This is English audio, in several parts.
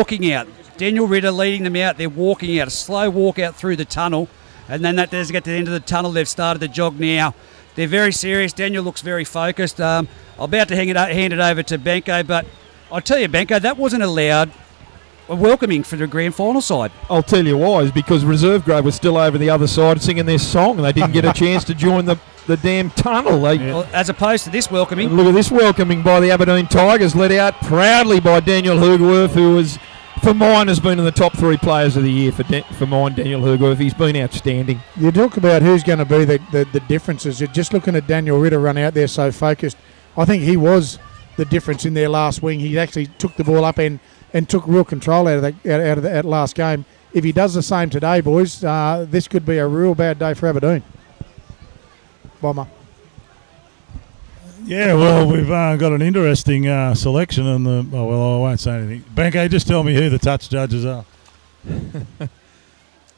walking out. Daniel Ritter leading them out. They're walking out, a slow walk out through the tunnel. And then that does get to the end of the tunnel. They've started the jog now. They're very serious. Daniel looks very focused. I'm about to hand it over to Benko, but I'll tell you, Benko, that wasn't allowed. Welcoming for the grand final side. I'll tell you why, is because Reserve Grade was still over the other side singing their song and they didn't get a chance to join the damn tunnel. Well, as opposed to this welcoming. Look at this welcoming by the Aberdeen Tigers, led out proudly by Daniel Hoogerwerth, who was, for mine, has been in the top 3 players of the year for mine, Daniel Hoogerwerth. He's been outstanding. You talk about who's going to be the differences. You're just looking at Daniel Ritter run out there so focused. I think he was the difference in their last wing. He actually took the ball up and took real control out of that last game. If he does the same today, boys, this could be a real bad day for Aberdeen. Bomber. Yeah, well, we've got an interesting selection in the... Oh, well, I won't say anything. Benko, just tell me who the touch judges are.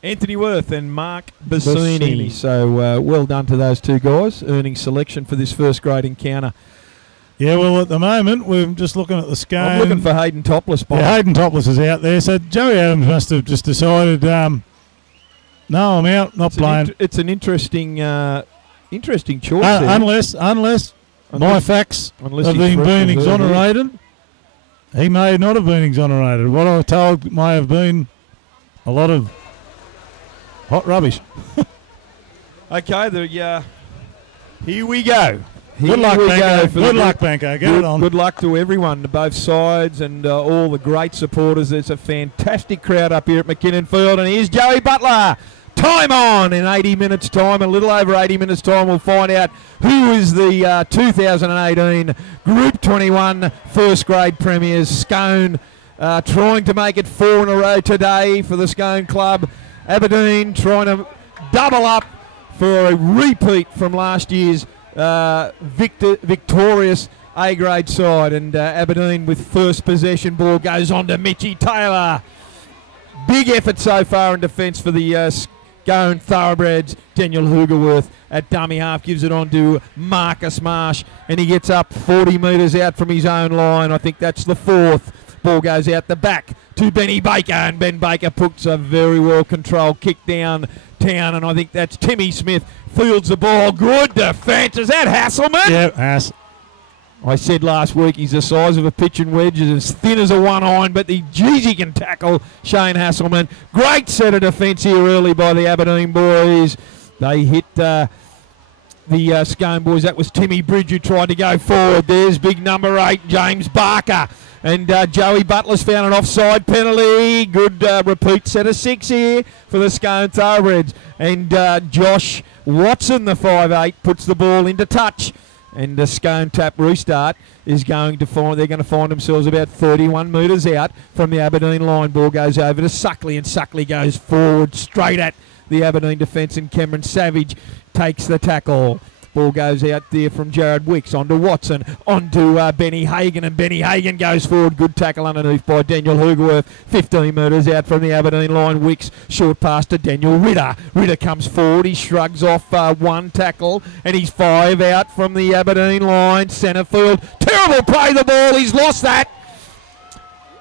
Anthony Worth and Mark Bassini. So well done to those two guys, earning selection for this first grade encounter. Yeah, well, at the moment, we're just looking at the Scone. I'm looking for Hayden Topless. Yeah, Hayden Topless is out there. So Joey Adams must have just decided, no, I'm out, not playing. It's an interesting choice there. Unless my facts have been exonerated. He may not have been exonerated. What I was told may have been a lot of hot rubbish. Okay, here we go. Good luck, Benko. Good luck, Benko. Get it on. Good luck to everyone, to both sides, and all the great supporters. There's a fantastic crowd up here at McKinnon Field, and here's Joey Butler. Time on in 80 minutes' time, a little over 80 minutes' time. We'll find out who is the 2018 Group 21 first grade premiers. Scone trying to make it 4 in a row today for the Scone Club. Aberdeen trying to double up for a repeat from last year's victorious A-grade side, and Aberdeen with first possession. Ball goes on to Mitchy Taylor. Big effort so far in defence for the Scone Thoroughbreds. Daniel Hoogerwerth at dummy half gives it on to Marcus Marsh, and he gets up 40 metres out from his own line. I think that's the 4th. Ball goes out the back to Benny Baker, and Ben Baker puts a very well controlled kick down town, and I think that's Timmy Smith fields the ball. Good defence. Is that Hasselman? Yeah, Hass. I said last week he's the size of a pitching wedge, as thin as a one-iron, but he can tackle Shane Hasselman. Great set of defence here early by the Aberdeen boys. They hit the Scone boys. That was Timmy Bridge who tried to go forward. There's big number 8, James Barker. And Joey Butler's found an offside penalty. Good repeat set of 6 here for the Scone Thoroughbreds. And Josh Watson, the 5'8", puts the ball into touch. And the Scone tap restart is going to find, they're going to find themselves about 31 metres out from the Aberdeen line. Ball goes over to Suckley, and Suckley goes forward straight at the Aberdeen defence, and Cameron Savage takes the tackle. Ball goes out there from Jared Wicks onto Watson, onto Benny Hagan, and Benny Hagan goes forward. Good tackle underneath by Daniel Hoogerwerth. 15 metres out from the Aberdeen line. Wicks short pass to Daniel Ritter. Ritter comes forward. He shrugs off one tackle, and he's 5 out from the Aberdeen line. Centre field. Terrible play the ball. He's lost that.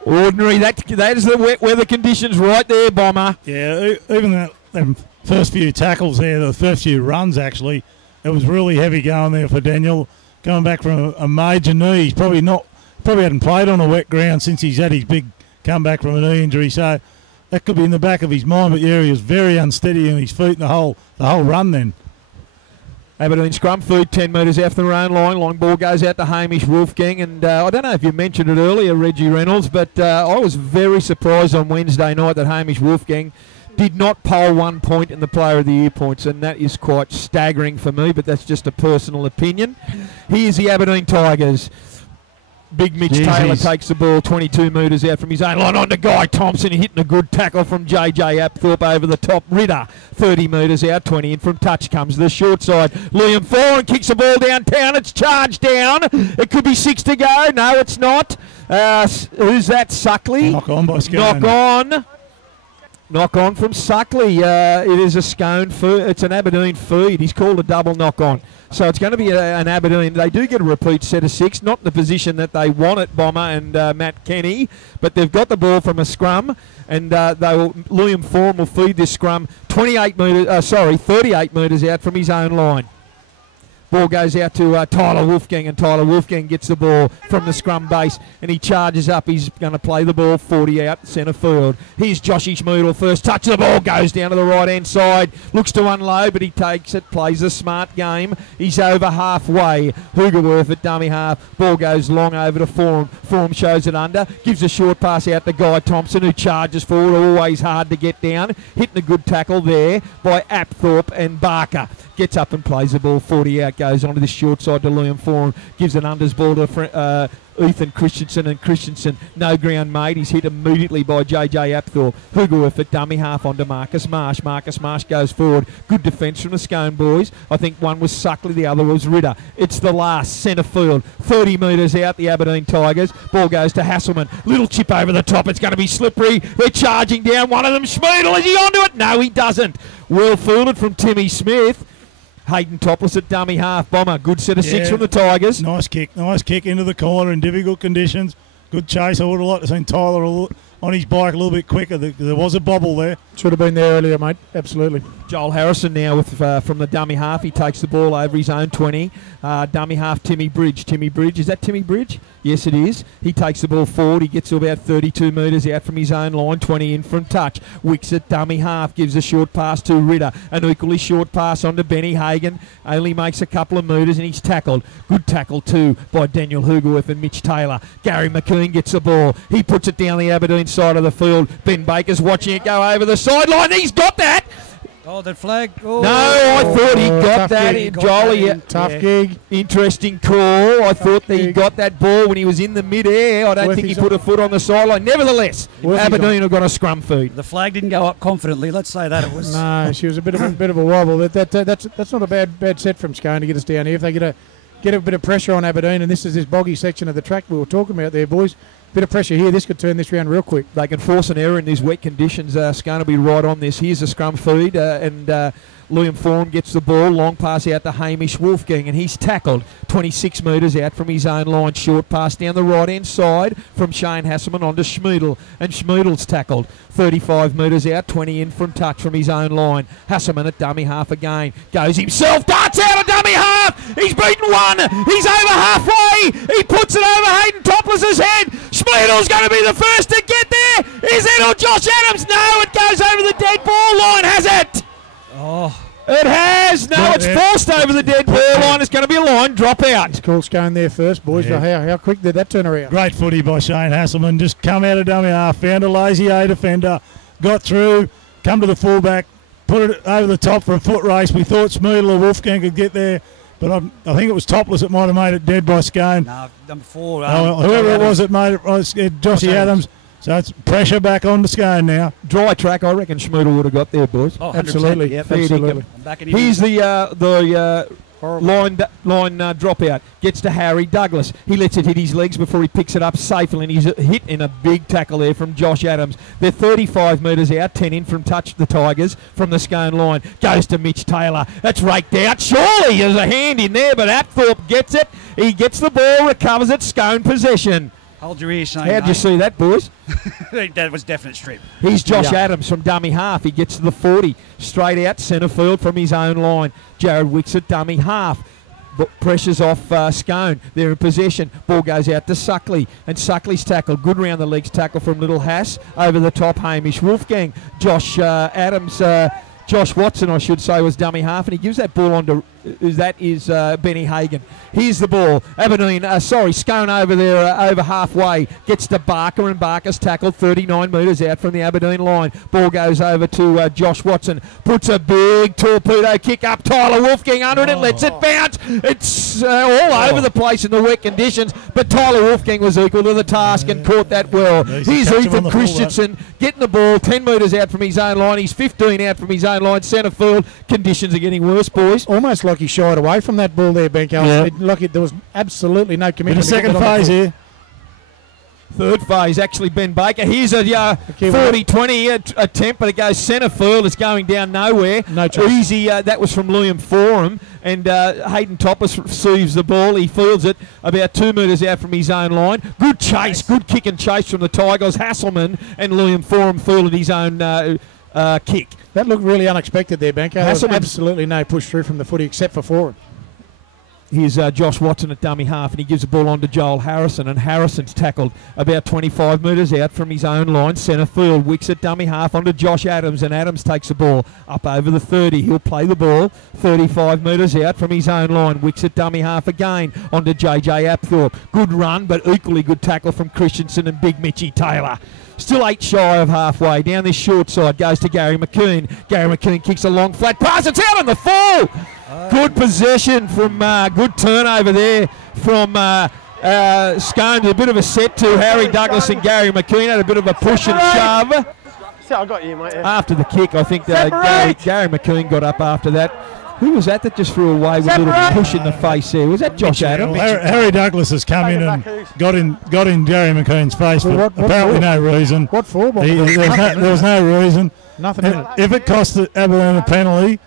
Ordinary. That is the wet weather conditions right there, Bomber. Yeah, even them first few tackles there, the first few runs actually, it was really heavy going there for Daniel, coming back from a major knee. He's probably hadn't played on a wet ground since he's had his big comeback from a knee injury. So that could be in the back of his mind. But yeah, he was very unsteady in his feet the whole run then. Aberdeen scrum food 10 metres off their own line. Long ball goes out to Hamish Wolfgang. And I don't know if you mentioned it earlier, Reggie Reynolds, but I was very surprised on Wednesday night that Hamish Wolfgang did not poll 1 point in the Player of the Year points, and that is quite staggering for me, but that's just a personal opinion. Here's the Aberdeen Tigers. Big Mitch Taylor takes the ball 22 metres out from his own line onto Guy Thompson, hitting a good tackle from JJ Apthorpe over the top. Ritter 30 metres out, 20 in from touch comes the short side. Liam Foran kicks the ball downtown. It's charged down. It could be 6 to go. No, it's not. Who's that? Suckley. Knock on by Scone. Knock on. Knock on from Suckley. It is a Scone feed. It's an Aberdeen feed. He's called a double knock on. So it's going to be an Aberdeen. They do get a repeat set of 6, not in the position that they want it, Bomber and Matt Kenny, but they've got the ball from a scrum, and William Forum will feed this scrum 38 metres out from his own line. Ball goes out to Tyler Wolfgang, and Tyler Wolfgang gets the ball from the scrum base, and he charges up. He's going to play the ball 40 out centre field. Here's Joshy Schmoodle, first touch of the ball, goes down to the right-hand side, looks to unload, but he takes it, plays a smart game. He's over halfway. Hoogerworth at dummy half. Ball goes long over to Forum. Forum shows it under, gives a short pass out to Guy Thompson, who charges forward, always hard to get down. Hitting a good tackle there by Apthorpe and Barker. Gets up and plays the ball 40 out, goes onto the short side to Liam Forum, gives an unders ball to Ethan Christensen, and Christensen, no ground made. He's hit immediately by JJ Apthorpe. Hoogerworth at dummy half onto Marcus Marsh. Marcus Marsh goes forward. Good defence from the Scone boys. I think one was Suckley, the other was Ritter. It's the last, centre field, 30 metres out, the Aberdeen Tigers. Ball goes to Hasselman. Little chip over the top. It's going to be slippery. They're charging down. One of them, Schmoodle. Is he onto it? No, he doesn't. Well fielded from Timmy Smith. Hayden Topless at dummy half. Bomber, good set of 6 from the Tigers. Nice kick into the corner in difficult conditions. Good chase. I would have liked to have seen Tyler on his bike a little bit quicker. There was a bobble there. Should have been there earlier, mate. Absolutely. Joel Harrison now with from the dummy half. He takes the ball over his own 20. Dummy half, Timmy Bridge. Timmy Bridge, is that Timmy Bridge? Yes, it is. He takes the ball forward. He gets to about 32 metres out from his own line, 20 in from touch. Wicks at dummy half, gives a short pass to Ritter. An equally short pass on to Benny Hagan. Only makes a couple of metres and he's tackled. Good tackle too by Daniel Hoogerworth and Mitch Taylor. Gary McKinnon gets the ball. He puts it down the Aberdeen side of the field. Ben Baker's watching it go over the sideline. He's got that. Oh, that flag. Oh. No, I thought he got that. Jolly. Tough gig. Interesting call. I thought that he got that ball when he was in the mid-air. I don't think he put a foot on the sideline. Nevertheless, Aberdeen have got a scrum feed. The flag didn't go up confidently. Let's say that it was. No, she was a bit of a wobble. That's not a bad set from Scone to get us down here. If they get a bit of pressure on Aberdeen, and this is this boggy section of the track we were talking about there, boys. Bit of pressure here. This could turn this round real quick. They can force an error in these wet conditions. Scone will be right on this. Here's a scrum feed, and Liam Forum gets the ball. Long pass out to Hamish Wolfgang, and he's tackled 26 metres out from his own line. Short pass down the right-hand side from Shane Hasselman onto Schmoodle, and Schmoodle's tackled 35 metres out, 20 in from touch from his own line. Hasselman at dummy half again. Goes himself, darts out of dummy half. He's beaten one. He's over halfway. He puts it over Hayden Topless's head. Schmoodle's going to be the first to get there. Is it or Josh Adams? No, it goes over the dead ball line, has it? Oh. It has. No, it's forced over the dead ball line. It's going to be a line drop out. It's cool Scone there first, boys. Yeah. How quick did that turn around? Great footy by Shane Hasselman. Just come out of dummy half, found a lazy A defender, got through, come to the fullback, put it over the top for a foot race. We thought Schmoodle or Wolfgang could get there, but I think it was Topless that might have made it dead by Scone. No, number 4. Whoever it was that made it, Joshy Adams. So it's pressure back on the Scone now. Dry track, I reckon Schmoodle would have got there, boys. Oh, absolutely. Yep, absolutely. Here's the line dropout. Gets to Harry Douglas. He lets it hit his legs before he picks it up safely, and he's hit in a big tackle there from Josh Adams. They're 35 metres out, 10 in from touch, the Tigers, from the Scone line. Goes to Mitch Taylor. That's raked out. Surely there's a hand in there, but Apthorpe gets it. He gets the ball, recovers it, Scone possession. Hold your ear, Shane. How'd you see that, boys? That was definite strip. Here's Josh Adams from dummy half. He gets to the 40. Straight out centre field from his own line. Jared Wicks at dummy half. But pressures off Scone. They're in possession. Ball goes out to Suckley. And Suckley's tackle. Good round the legs tackle from Little Hass. Over the top, Hamish Wolfgang. Josh Watson, I should say, was dummy half, and he gives that ball on to Benny Hagan. Here's the ball. Scone over there, over halfway, gets to Barker, and Barker's tackled 39 metres out from the Aberdeen line. Ball goes over to Josh Watson, puts a big torpedo kick up. Tyler Wolfgang under it and lets it bounce. It's all over the place in the wet conditions, but Tyler Wolfgang was equal to the task and caught that well. Here's Ethan Christensen getting the ball 10 metres out from his own line. He's 15 out from his own line, centre field. Conditions are getting worse, boys. Almost like he shied away from that ball there, Benko. There was absolutely no commitment. In the second phase here. Third phase, actually, Ben Baker. Here's a 40-20 attempt, but it goes centre field. It's going down nowhere. No choice. Easy. That was from Liam Forum, and Hayden Toppers receives the ball. He fields it about 2 metres out from his own line. Good chase, good kick and chase from the Tigers. Hasselman and Liam Forum fielded his own kick. That looked really unexpected there, Benko. There was Hasselman- absolutely no push through from the footy except for forward. Here's Josh Watson at dummy half, and he gives the ball on to Joel Harrison, and Harrison's tackled about 25 metres out from his own line, centre field. Wicks at dummy half onto Josh Adams, and Adams takes the ball up over the 30. He'll play the ball 35 metres out from his own line. Wicks at dummy half again onto JJ Apthorpe. Good run, but equally good tackle from Christensen and Big Mitchy Taylor. Still 8 shy of halfway. Down this short side goes to Gary McKeon. Gary McKeon kicks a long flat pass. It's out on the full. Good possession from, good turnover there from Scone. A bit of a set to Harry Douglas and Gary McKeon. Had a bit of a push and shove. So I got you, mate. After the kick, I think Gary McKeon got up after that. Who was that just threw away with a little push in the face there? Was that Josh Adams? Harry Douglas has come in and got in Gary McKeon's face, Well, but what apparently for? no reason. What for? There was no reason. Nothing in it. If it cost Aberdeen a penalty,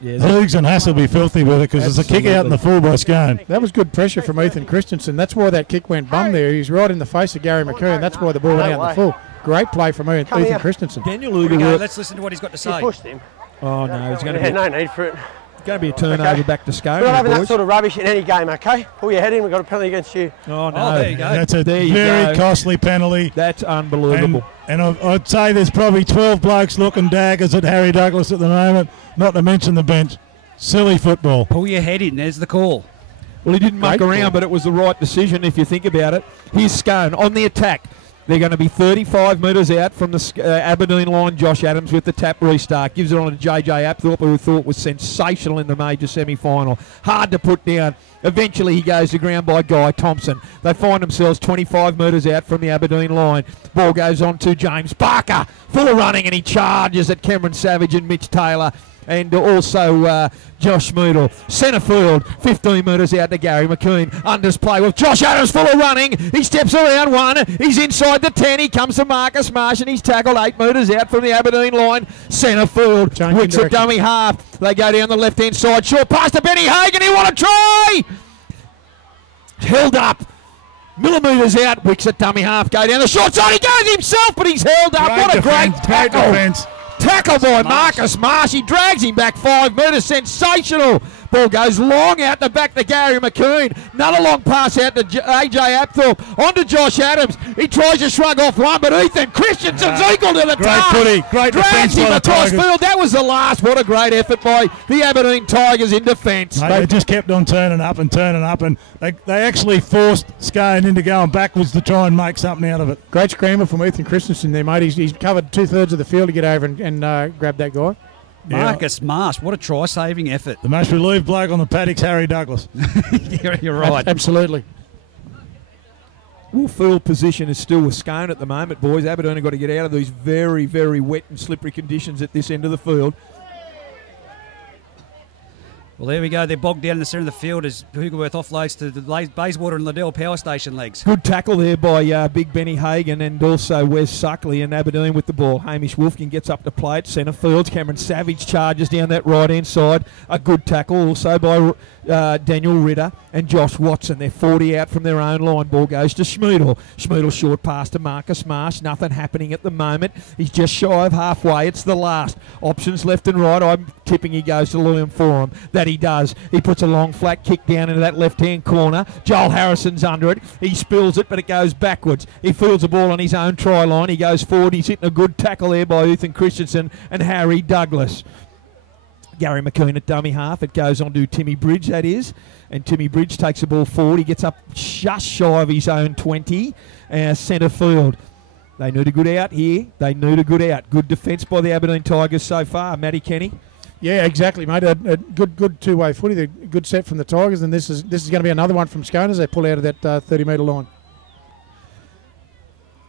Hughes and Hass will be filthy with it because it's a kick out in the full by Scone. That was good pressure from Ethan Christensen. That's why that kick went bum there. He's right in the face of Gary McKeon. That's why the ball went out in the full. Great play from Ethan Christensen. Daniel Here we go. Uger. Let's listen to what he's got to You say. pushed him. Oh no, it's going to Yeah, be no need for it. going to be a turnover Okay. back to Scone. We're not having that boys. sort of rubbish in any game, okay? Pull your head in, we've got a penalty against you. Oh no, Oh, there you go. That's a There you very go. costly penalty. That's unbelievable. And I'd say there's probably 12 blokes looking daggers at Harry Douglas at the moment, not to mention the bench. Silly football. Pull your head in. There's the call. Well, he didn't muck Great around, ball. but it was the right decision if you think about it. Here's Scone on the attack. They're going to be 35 metres out from the Aberdeen line. Josh Adams with the tap restart. Gives it on to JJ Apthorpe, who we thought was sensational in the major semi-final. Hard to put down. Eventually he goes to ground by Guy Thompson. They find themselves 25 metres out from the Aberdeen line. Ball goes on to James Barker. Full of running, and he charges at Cameron Savage and Mitch Taylor. And also Josh Smoodle. Centre field, 15 metres out to Gary McKeon. Unders play with Josh Adams full of running. He steps around one. He's inside the 10. He comes to Marcus Marsh and he's tackled 8 metres out from the Aberdeen line. Centre field. Changing Wicks a direction. dummy half. They go down the left-hand side. Short pass to Benny Hagan. He want to try. Held up. Millimetres out. Wicks a dummy half. Go down the short side. He goes himself, but he's held up. What a great tackle. defence. Tackle by Marcus Marsh. He drags him back 5 metres. Sensational. Ball goes long out the back to Gary McKeon. Another long pass out to AJ Apthorpe. On to Josh Adams. He tries to shrug off one, but Ethan Christensen's equal to the Great task. footy. Great Drags defence him by the across Tigers. field. That was the last. What a great effort by the Aberdeen Tigers in defence. Mate, they just kept on turning up, and they actually forced Scone into going backwards to try and make something out of it. Great scramble from Ethan Christensen there, mate. He's covered 2/3 of the field to get over and grab that guy. Marcus Marsh, what a try-saving effort. The most relieved bloke on the paddock's Harry Douglas. You're right. Absolutely. Well, field position is still with Scone at the moment, boys. Aberdeen have got to get out of these very, very wet and slippery conditions at this end of the field. Well, there we go. They're bogged down in the centre of the field as Hoogerworth offloads to the Bayswater and Liddell Power Station legs. Good tackle there by Big Benny Hagan and also Wes Suckley, and Aberdeen with the ball. Hamish Wolfgang gets up to play at centre field. Cameron Savage charges down that right-hand side. A good tackle also by Daniel Ritter and Josh Watson. They're 40 out from their own line. Ball goes to Schmoodle. Schmoodle short pass to Marcus Marsh. Nothing happening at the moment. He's just shy of halfway. It's the last. Options left and right. I'm tipping he goes to Liam Forum. That he does. He puts a long flat kick down into that left-hand corner. Joel Harrison's under it. He spills it, but it goes backwards. He fields the ball on his own try line. He goes forward. He's hitting a good tackle there by Ethan Christensen and Harry Douglas. Gary McKeon at dummy half. It goes on to Timmy Bridge, that is. And Timmy Bridge takes the ball forward. He gets up just shy of his own 20. Centre field. They need a good out here. They need a good out. Good defence by the Aberdeen Tigers so far. Matty Kenny. Yeah, exactly, mate. A good two-way footy. A good set from the Tigers, and this is going to be another one from Scone as they pull out of that 30-metre line.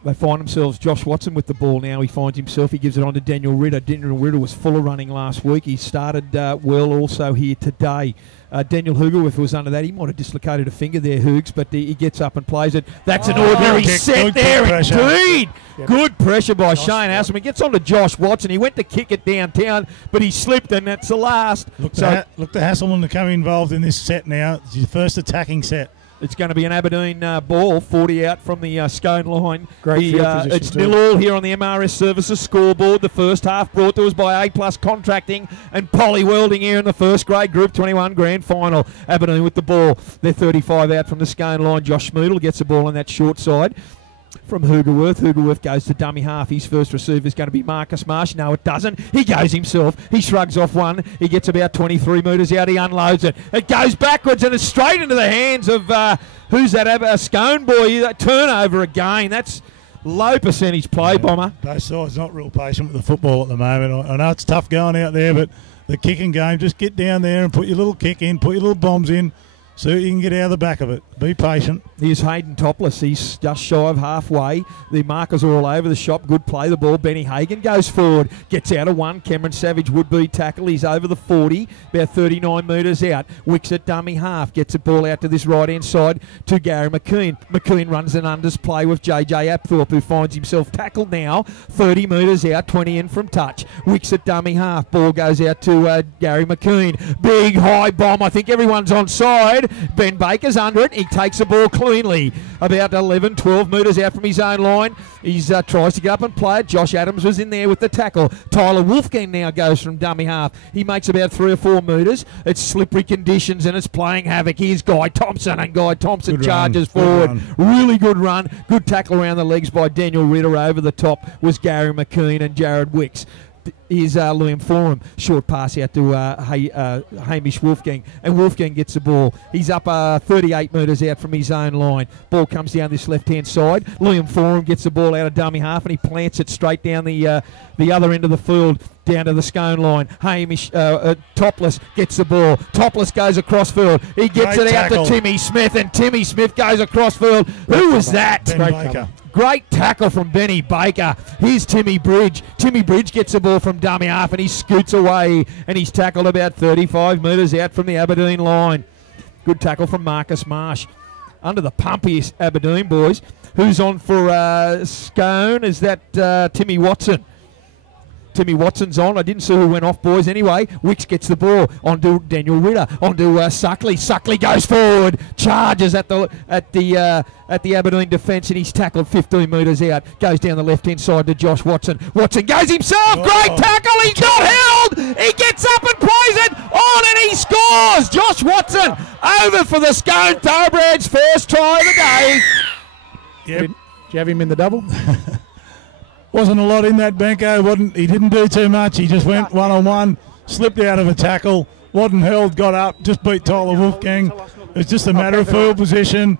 They find themselves, Josh Watson with the ball now. He finds himself, he gives it on to Daniel Ritter. Daniel Ritter was full of running last week. He started well also here today. Daniel Hugo, if it was under that, he might have dislocated a finger there, Hoogs, but he gets up and plays it. That's an ordinary set there, indeed. Yep. Good pressure by Shane Hasselman. Gets on to Josh Watson. He went to kick it downtown, but he slipped, and that's the last. Look to Hasselman to come involved in this set now. It's his first attacking set. It's going to be an Aberdeen ball, 40 out from the Scone line. Great field position it's 0-0 here on the MRS Services scoreboard. The first half brought to us by A+ Contracting and Poly Welding here in the first grade Group 21 Grand Final. Aberdeen with the ball. They're 35 out from the Scone line. Josh Smoodle gets the ball on that short side from Hoogerworth. Hoogerworth goes to dummy half. His first receiver is going to be Marcus Marsh. No, it doesn't. He goes himself. He shrugs off one. He gets about 23 metres out. He unloads it. It goes backwards and it's straight into the hands of, who's that? Scone boy. That turnover again. That's low percentage play, Bomber. Both sides not real patient with the football at the moment. I know it's tough going out there, but the kicking game, just get down there and put your little kick in, put your little bombs in, so you can get out of the back of it. Be patient. Here's Hayden Topless. He's just shy of halfway. The markers are all over the shop. Good play. The ball. Benny Hagan goes forward. Gets out of one. Cameron Savage would be tackle. He's over the 40. About 39 metres out. Wicks at dummy half. Gets the ball out to this right-hand side to Gary McKeon. McKeon runs an unders play with JJ Apthorpe, who finds himself tackled now. 30 metres out. 20 in from touch. Wicks at dummy half. Ball goes out to Gary McKeon. Big high bomb. I think everyone's on side. Ben Baker's under it. He takes the ball cleanly about 11, 12 metres out from his own line. He tries to get up and play it. Josh Adams was in there with the tackle. Tyler Wolfgang now goes from dummy half. He makes about 3 or 4 metres. It's slippery conditions and it's playing havoc. Here's Guy Thompson, and Guy Thompson good charges forward. Really good run. Good tackle around the legs by Daniel Ritter. Over the top was Gary McKeon and Jared Wicks. Here's Liam Forum. Short pass out to Hamish Wolfgang, and Wolfgang gets the ball. He's up 38 metres out from his own line. Ball comes down this left-hand side. Liam Forum gets the ball out of dummy half, and he plants it straight down the other end of the field, down to the Scone line. Hamish Topless gets the ball. Topless goes across field. He gets it out to Timmy Smith, and Timmy Smith goes across field. Who was that? Great tackle from Benny Baker. Here's Timmy Bridge. Timmy Bridge gets the ball from dummy half and he scoots away, and he's tackled about 35 metres out from the Aberdeen line. Good tackle from Marcus Marsh. Under the pumpiest Aberdeen boys. Who's on for Scone? Is that Timmy Watson? Timmy Watson's on. I didn't see who went off, boys. Anyway, Wicks gets the ball onto Daniel Ritter, onto Suckley. Suckley goes forward, charges at the Aberdeen defence, and he's tackled 15 metres out. Goes down the left-hand side to Josh Watson. Watson goes himself. Great tackle. He's not held. He gets up and plays it on, and he scores. Josh Watson over for the Scone Thoroughbreds' first try of the day. Yep. Did you have him in the double? Wasn't a lot in that, Benko. He didn't do too much. He just went one-on-one, slipped out of a tackle, wasn't held, got up, just beat Tyler Wolfgang. It's just a matter of field position.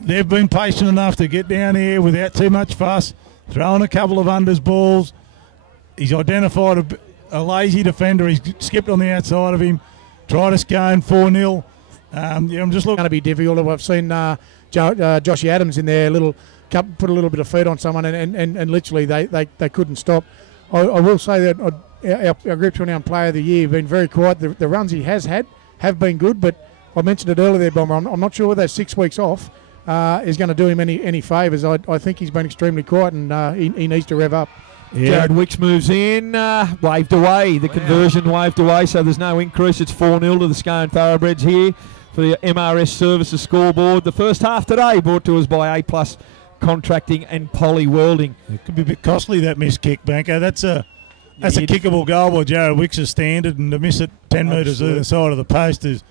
They've been patient enough to get down here without too much fuss, throwing a couple of unders balls. He's identified a lazy defender. He's skipped on the outside of him, tried to Scone 4-0. I'm just looking. Going to be difficult. I've seen Joshy Adams in there, put a little bit of feet on someone, and literally they couldn't stop. I will say that our Group 21 Player of the Year has been very quiet. The runs he has had have been good, but I mentioned it earlier there, Bomber. I'm not sure whether those 6 weeks off is going to do him any favours. I think he's been extremely quiet, and he needs to rev up. Yeah. Jared Wicks moves in, waved away. The conversion waved away, so there's no increase. It's 4-0 to the Scone Thoroughbreds here for the MRS Services scoreboard. The first half today brought to us by A+ Contracting and Poly Welding. It could be a bit costly, that missed kick, Banker. That's a kickable goal by Jared Wicks' standard, and to miss it 10 metres either side of the post is,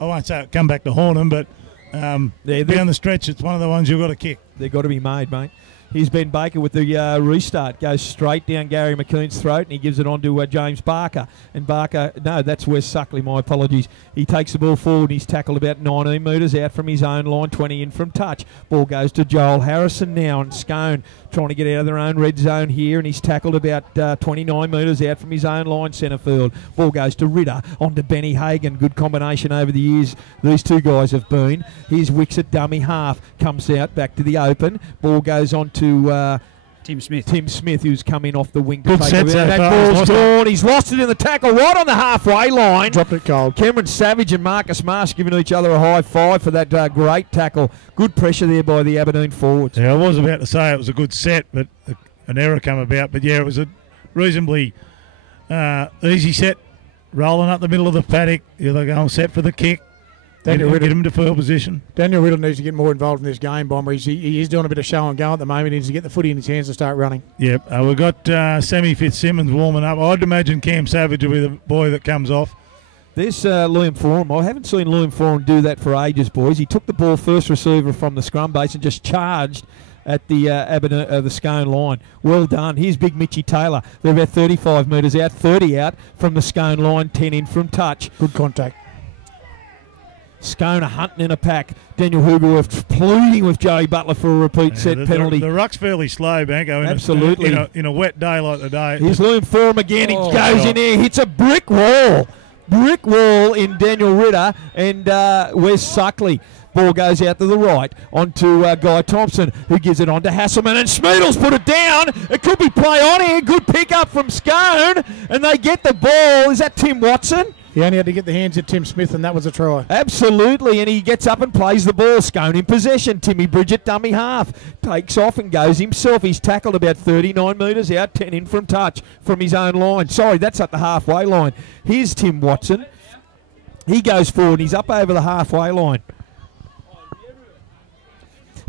I won't say come back to haunt him, but down the stretch, it's one of the ones you've got to kick. They've got to be made, mate. Here's Ben Baker with the restart. Goes straight down Gary McKeon's throat, and he gives it on to James Barker. And Barker, no, that's Wes Suckley, my apologies. He takes the ball forward, and he's tackled about 19 metres out from his own line, 20 in from touch. Ball goes to Joel Harrison now, and Scone trying to get out of their own red zone here, and he's tackled about 29 metres out from his own line, centre field. Ball goes to Ritter, on to Benny Hagan. Good combination over the years these two guys have been. Here's Wicks at dummy half, comes out back to the open. Ball goes on to Tim Smith. Tim Smith, who's come in off the wing. Good to set take so it. That far. ball's gone. He's lost it in the tackle right on the halfway line. Dropped it cold. Cameron Savage and Marcus Marsh giving each other a high five for that great tackle. Good pressure there by the Aberdeen forwards. Yeah, I was about to say it was a good set, but an error come about. But yeah, it was a reasonably easy set, rolling up the middle of the paddock. They're going set for the kick. Get him to field position. Daniel Riddle needs to get more involved in this game, Bomber. He is doing a bit of show and go at the moment. He needs to get the footy in his hands to start running. Yep, we've got Sammy Fitzsimmons warming up. I'd imagine Cam Savage will be the boy that comes off. There's Liam Forum. I haven't seen Liam Forum do that for ages, boys. He took the ball first receiver from the scrum base and just charged at the the Scone line. Well done. Here's Big Mitchy Taylor. They're about 35 metres out, 30 out from the Scone line, 10 in from touch. Good contact. Scone hunting in a pack. Daniel Hugerworth pleading with Joey Butler for a repeat set penalty. The ruck's fairly slow, Banco. Absolutely. In a wet day like today. Here's Liam Forum again. He goes in there, hits a brick wall. Brick wall in Daniel Ritter and Wes Suckley. Ball goes out to the right onto Guy Thompson, who gives it on to Hasselman, and Smeedle's put it down. It could be play on here. Good pick up from Scone, and they get the ball. Is that Tim Watson? He only had to get the hands of Tim Smith, and that was a try. Absolutely, and he gets up and plays the ball. Scone in possession. Timmy Bridget, dummy half, takes off and goes himself. He's tackled about 39 metres out, 10 in from touch from his own line. Sorry, that's at the halfway line. Here's Tim Watson. He goes forward. He's up over the halfway line.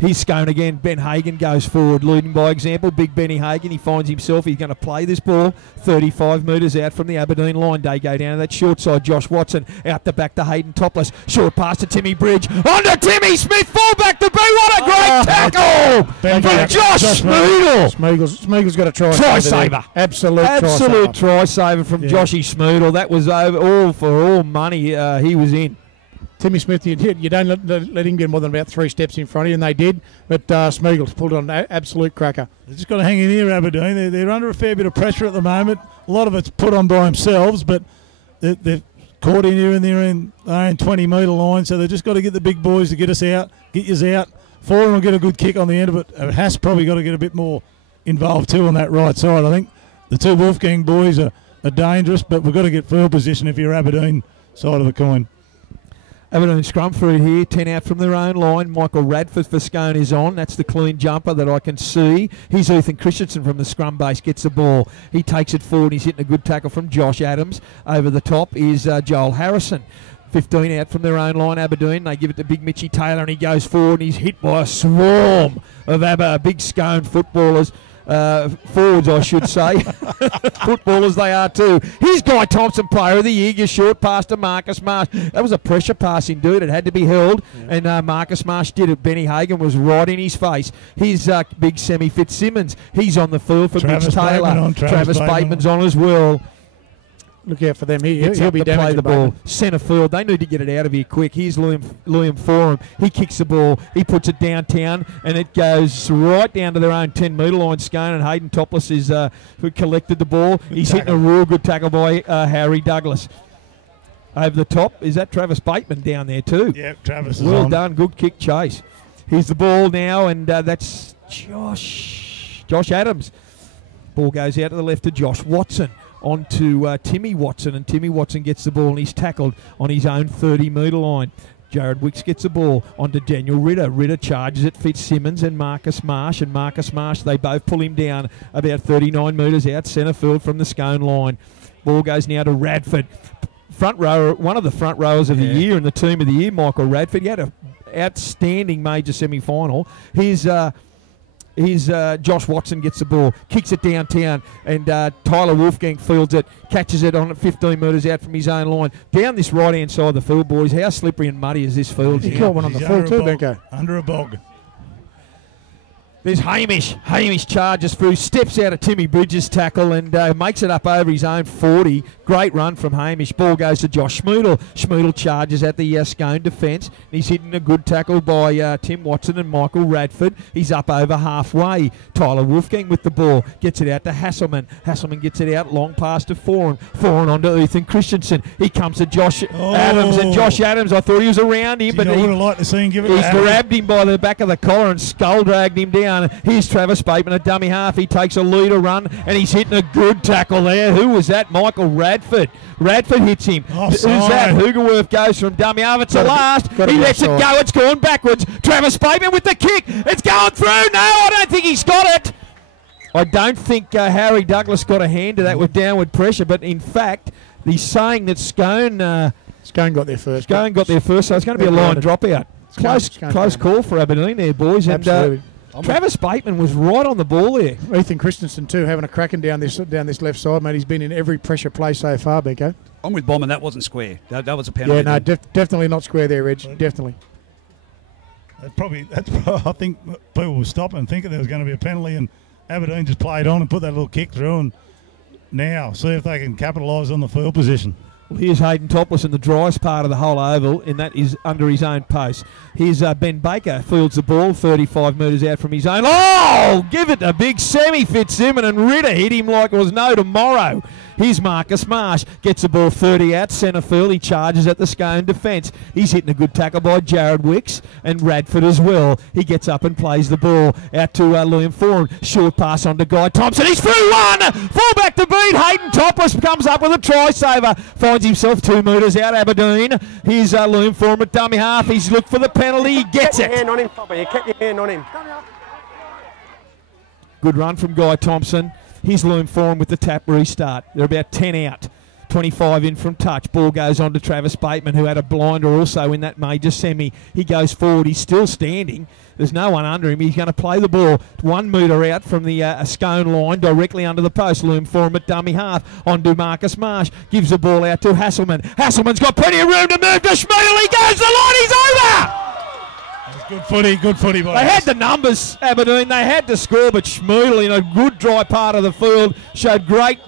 Here's Scone again. Ben Hagan goes forward, leading by example. Big Benny Hagan, he finds himself. He's going to play this ball 35 metres out from the Aberdeen line. They go down to that short side. Josh Watson out the back to Hayden Topless. Short pass to Timmy Bridge. On to Timmy Smith. Full back to B. What a great tackle from Josh Smeedle. Smeagle's got a try. Try saver. Absolute try saver from Joshy Smeedle. That was over all for all money. He was in. Timmy Smith, you don't let him get more than about 3 steps in front of you, and they did. But Smeagle's pulled on an absolute cracker. They've just got to hang in here, Aberdeen. They're under a fair bit of pressure at the moment. A lot of it's put on by themselves, but they've caught in here and they're in their own 20-metre line, so they've just got to get the big boys to get us out, get us out. Foran will get a good kick on the end of it. Haas probably got to get a bit more involved too on that right side. I think the two Wolfgang boys are dangerous, but we've got to get field position if you're Aberdeen side of the coin. Aberdeen scrum through here, 10 out from their own line. Michael Radford for Scone is on. That's the clean jumper that I can see. Here's Ethan Christensen from the scrum base, gets the ball. He takes it forward. He's hitting a good tackle from Josh Adams. Over the top is Joel Harrison. 15 out from their own line, Aberdeen. They give it to Big Mitchy Taylor, and he goes forward, and he's hit by a swarm of big Scone footballers. Forwards, I should say. Footballers they are too. Here's Guy Thompson, player of the year. Gives short pass to Marcus Marsh. That was a pressure pass indeed. It had to be held, and Marcus Marsh did it. Benny Hagan was right in his face. Here's big Sammy Fitzsimmons. He's on the field for Mitch Taylor. Travis Bateman's on as well. Look out for them. He'll be damaging play the ball. Centre field. They need to get it out of here quick. Here's Liam Forum. He kicks the ball. He puts it downtown, and it goes right down to their own 10-metre line. Scone and Hayden Topless is who collected the ball. He's hitting a real good tackle by Harry Douglas. Over the top, is that Travis Bateman down there too? Yeah, Travis is well on. done. Good kick chase. Here's the ball now, and that's Josh Adams. Ball goes out to the left to Josh Watson. On to Timmy Watson, and Timmy Watson gets the ball, and he's tackled on his own 30-metre line. Jared Wicks gets the ball onto Daniel Ritter. Ritter charges it, Fitzsimmons and Marcus Marsh, they both pull him down about 39 metres out centre field from the Scone line. Ball goes now to Radford. Front row, one of the front rowers of the year and the team of the year, Michael Radford. He had an outstanding major semi-final. Here's Josh Watson gets the ball, kicks it downtown, and Tyler Wolfgang fields it, catches it on at 15 metres out from his own line. Down this right-hand side of the field, boys. How slippery and muddy is this field? He caught one on the full too, Benko. Under a bog. There's Hamish. Hamish charges through, steps out of Timmy Bridges' tackle and makes it up over his own 40. Great run from Hamish. Ball goes to Josh Schmoodle. Schmoodle charges at the Scone defence. He's hitting a good tackle by Tim Watson and Michael Radford. He's up over halfway. Tyler Wolfgang with the ball. Gets it out to Hasselman. Hasselman gets it out long pass to Foran. Foran on to Ethan Christensen. He comes to Josh Adams. And Josh Adams, I thought he was around him. But I would have liked to see him give it to he's Adams. grabbed him by the back of the collar and skull dragged him down. Here's Travis Bateman, a dummy half. He takes a leader run and he's hitting a good tackle there. Who was that? Michael Radford. Radford hits him. Who's that? Hoogerworth goes from dummy half. It's the last. He lets it go. It's gone backwards. Travis Bateman with the kick. It's going through. No, I don't think he's got it. I don't think Harry Douglas got a hand to that with downward pressure, but in fact, he's saying that Scone got there first. Scone got there first, so it's going to be a line dropout. Close call for Aberdeen there, boys. Absolutely. And Travis Bateman was right on the ball there. Ethan Christensen too, having a cracking down this left side, mate. He's been in every pressure play so far, Benko. I'm with Bomber. That wasn't square. That was a penalty. Yeah, no, definitely not square there, Reg. Definitely. I think people will stop and think that there was going to be a penalty, and Aberdeen just played on and put that little kick through, and now see if they can capitalise on the field position. Well, here's Hayden Topless in the driest part of the whole oval, and that is under his own post. Here's Ben Baker, fields the ball 35 metres out from his own. Oh, give it a big semi, Fitzsimmons, and Ritter hit him like it was no tomorrow. Here's Marcus Marsh, gets the ball 30 out, centre field. He charges at the Scone defence. He's hitting a good tackle by Jared Wicks and Radford as well. He gets up and plays the ball out to Liam Foran. Short pass on to Guy Thompson. He's through one. Full back to beat. Hayden Topless comes up with a try saver. Finds himself 2 metres out, Aberdeen. Here's Liam Foran at dummy half. He's looked for the penalty. He gets it. Keep your hand on him, Papa. You kept your hand on him. Good run from Guy Thompson. Here's Liam Foran with the tap restart. They're about 10 out. 25 in from touch. Ball goes on to Travis Bateman, who had a blinder also in that major semi. He goes forward. He's still standing. There's no one under him. He's going to play the ball 1 metre out from the Scone line, directly under the post. Liam Foran at dummy half. On to Marcus Marsh. Gives the ball out to Hasselman. Hasselman's got plenty of room to move to Schmoodle. He goes the line. He's over. Good footy. They had the numbers, Aberdeen. They had to score, but Schmoodle in a good dry part of the field showed great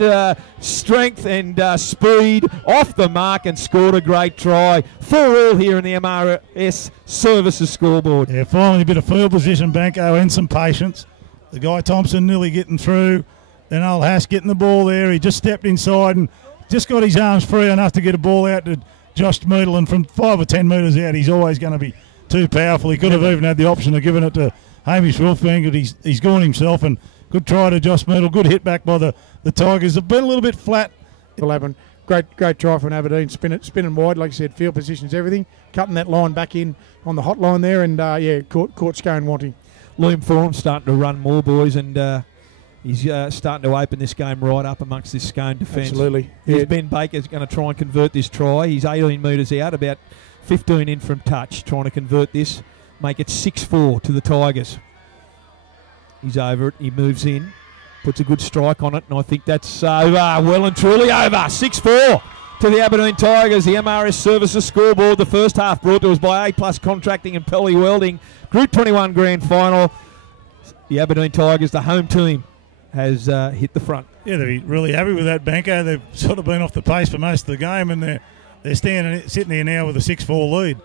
strength and speed off the mark and scored a great try. 4-4 here in the MRS Services scoreboard. Yeah, finally a bit of field position, Banco, and some patience. The guy Thompson nearly getting through. Then old Haas getting the ball there. He just stepped inside and just got his arms free enough to get a ball out to Josh Schmoodle. And from 5 or 10 metres out, he's always going to be too powerful. He could have even had the option of giving it to Hamish Wolfgang, but he's gone himself. And good try to Josh Schmoodle. Good hit back by the Tigers. They've been a little bit flat. Great try from Aberdeen. Spinning wide, like I said, field positions, everything. Cutting that line back in on the hot line there, and caught Scone wanting. Liam Foran starting to run more, boys, and he's starting to open this game right up amongst this Scone defence. Absolutely. Here's Ben Baker's going to try and convert this try. He's 18 metres out, about 15 in from touch, trying to convert this, make it 6-4 to the Tigers. He's over it. He moves in, puts a good strike on it, and I think that's over. Well and truly over. 6-4 to the Aberdeen Tigers. The MRS Services scoreboard. The first half brought to us by A+ Contracting and Pelly Welding. Group 21 Grand Final. The Aberdeen Tigers, the home team, has hit the front. Yeah, they're really happy with that, Banco. They've sort of been off the pace for most of the game, and they're sitting there now with a 6-4 lead.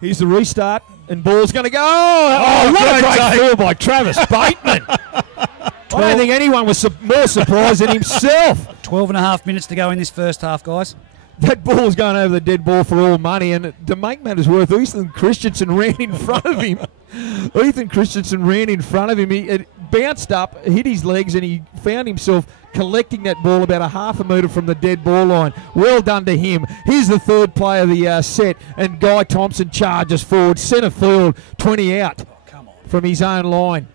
Here's the restart, and ball's going to go. Oh, what a great throw by Travis Bateman. I don't think anyone was more surprised than himself. 12.5 minutes to go in this first half, guys. That ball's going over the dead ball for all money, and to make matters worse, Ethan Christensen ran in front of him. It bounced up, hit his legs, and he found himself collecting that ball about a half a metre from the dead ball line. Well done to him. Here's the third play of the set, and Guy Thompson charges forward, centre field, 20 out from his own line.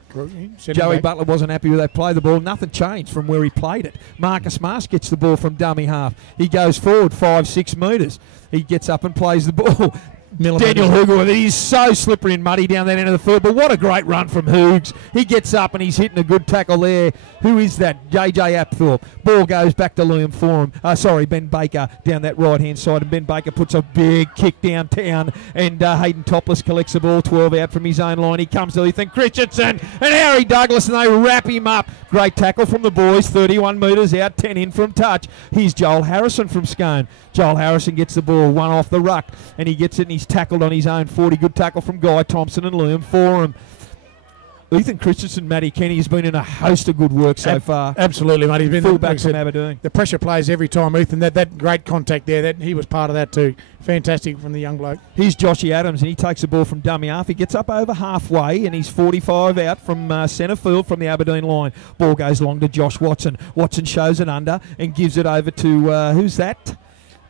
Joey Butler wasn't happy with that play. The ball, nothing changed from where he played it. Marcus Marsh gets the ball from dummy half. He goes forward 5-6 metres. He gets up and plays the ball. millimetres. Daniel Hooger, he's so slippery and muddy down that end of the field, but what a great run from Hoogs. He gets up and he's hitting a good tackle there. Who is that? JJ Apthorpe. Ball goes back to Liam Forum. Ben Baker down that right-hand side, and Ben Baker puts a big kick downtown, and Hayden Topless collects the ball, 12 out from his own line. He comes to Ethan Christensen and Harry Douglas, and they wrap him up. Great tackle from the boys, 31 metres out, 10 in from touch. Here's Joel Harrison from Scone. Joel Harrison gets the ball, one off the ruck, and he gets it and he's tackled on his own 40. Good tackle from Guy Thompson and Liam Forum. Ethan Christensen, Matty Kenny has been in a host of good work so far. Absolutely, mate. He's been fullback from Aberdeen. The pressure plays every time, Ethan. That great contact there. He was part of that too. Fantastic from the young bloke. Here's Joshy Adams, and he takes the ball from dummy half. He gets up over halfway, and he's 45 out from centre field from the Aberdeen line. Ball goes long to Josh Watson. Watson shows it under and gives it over to who's that?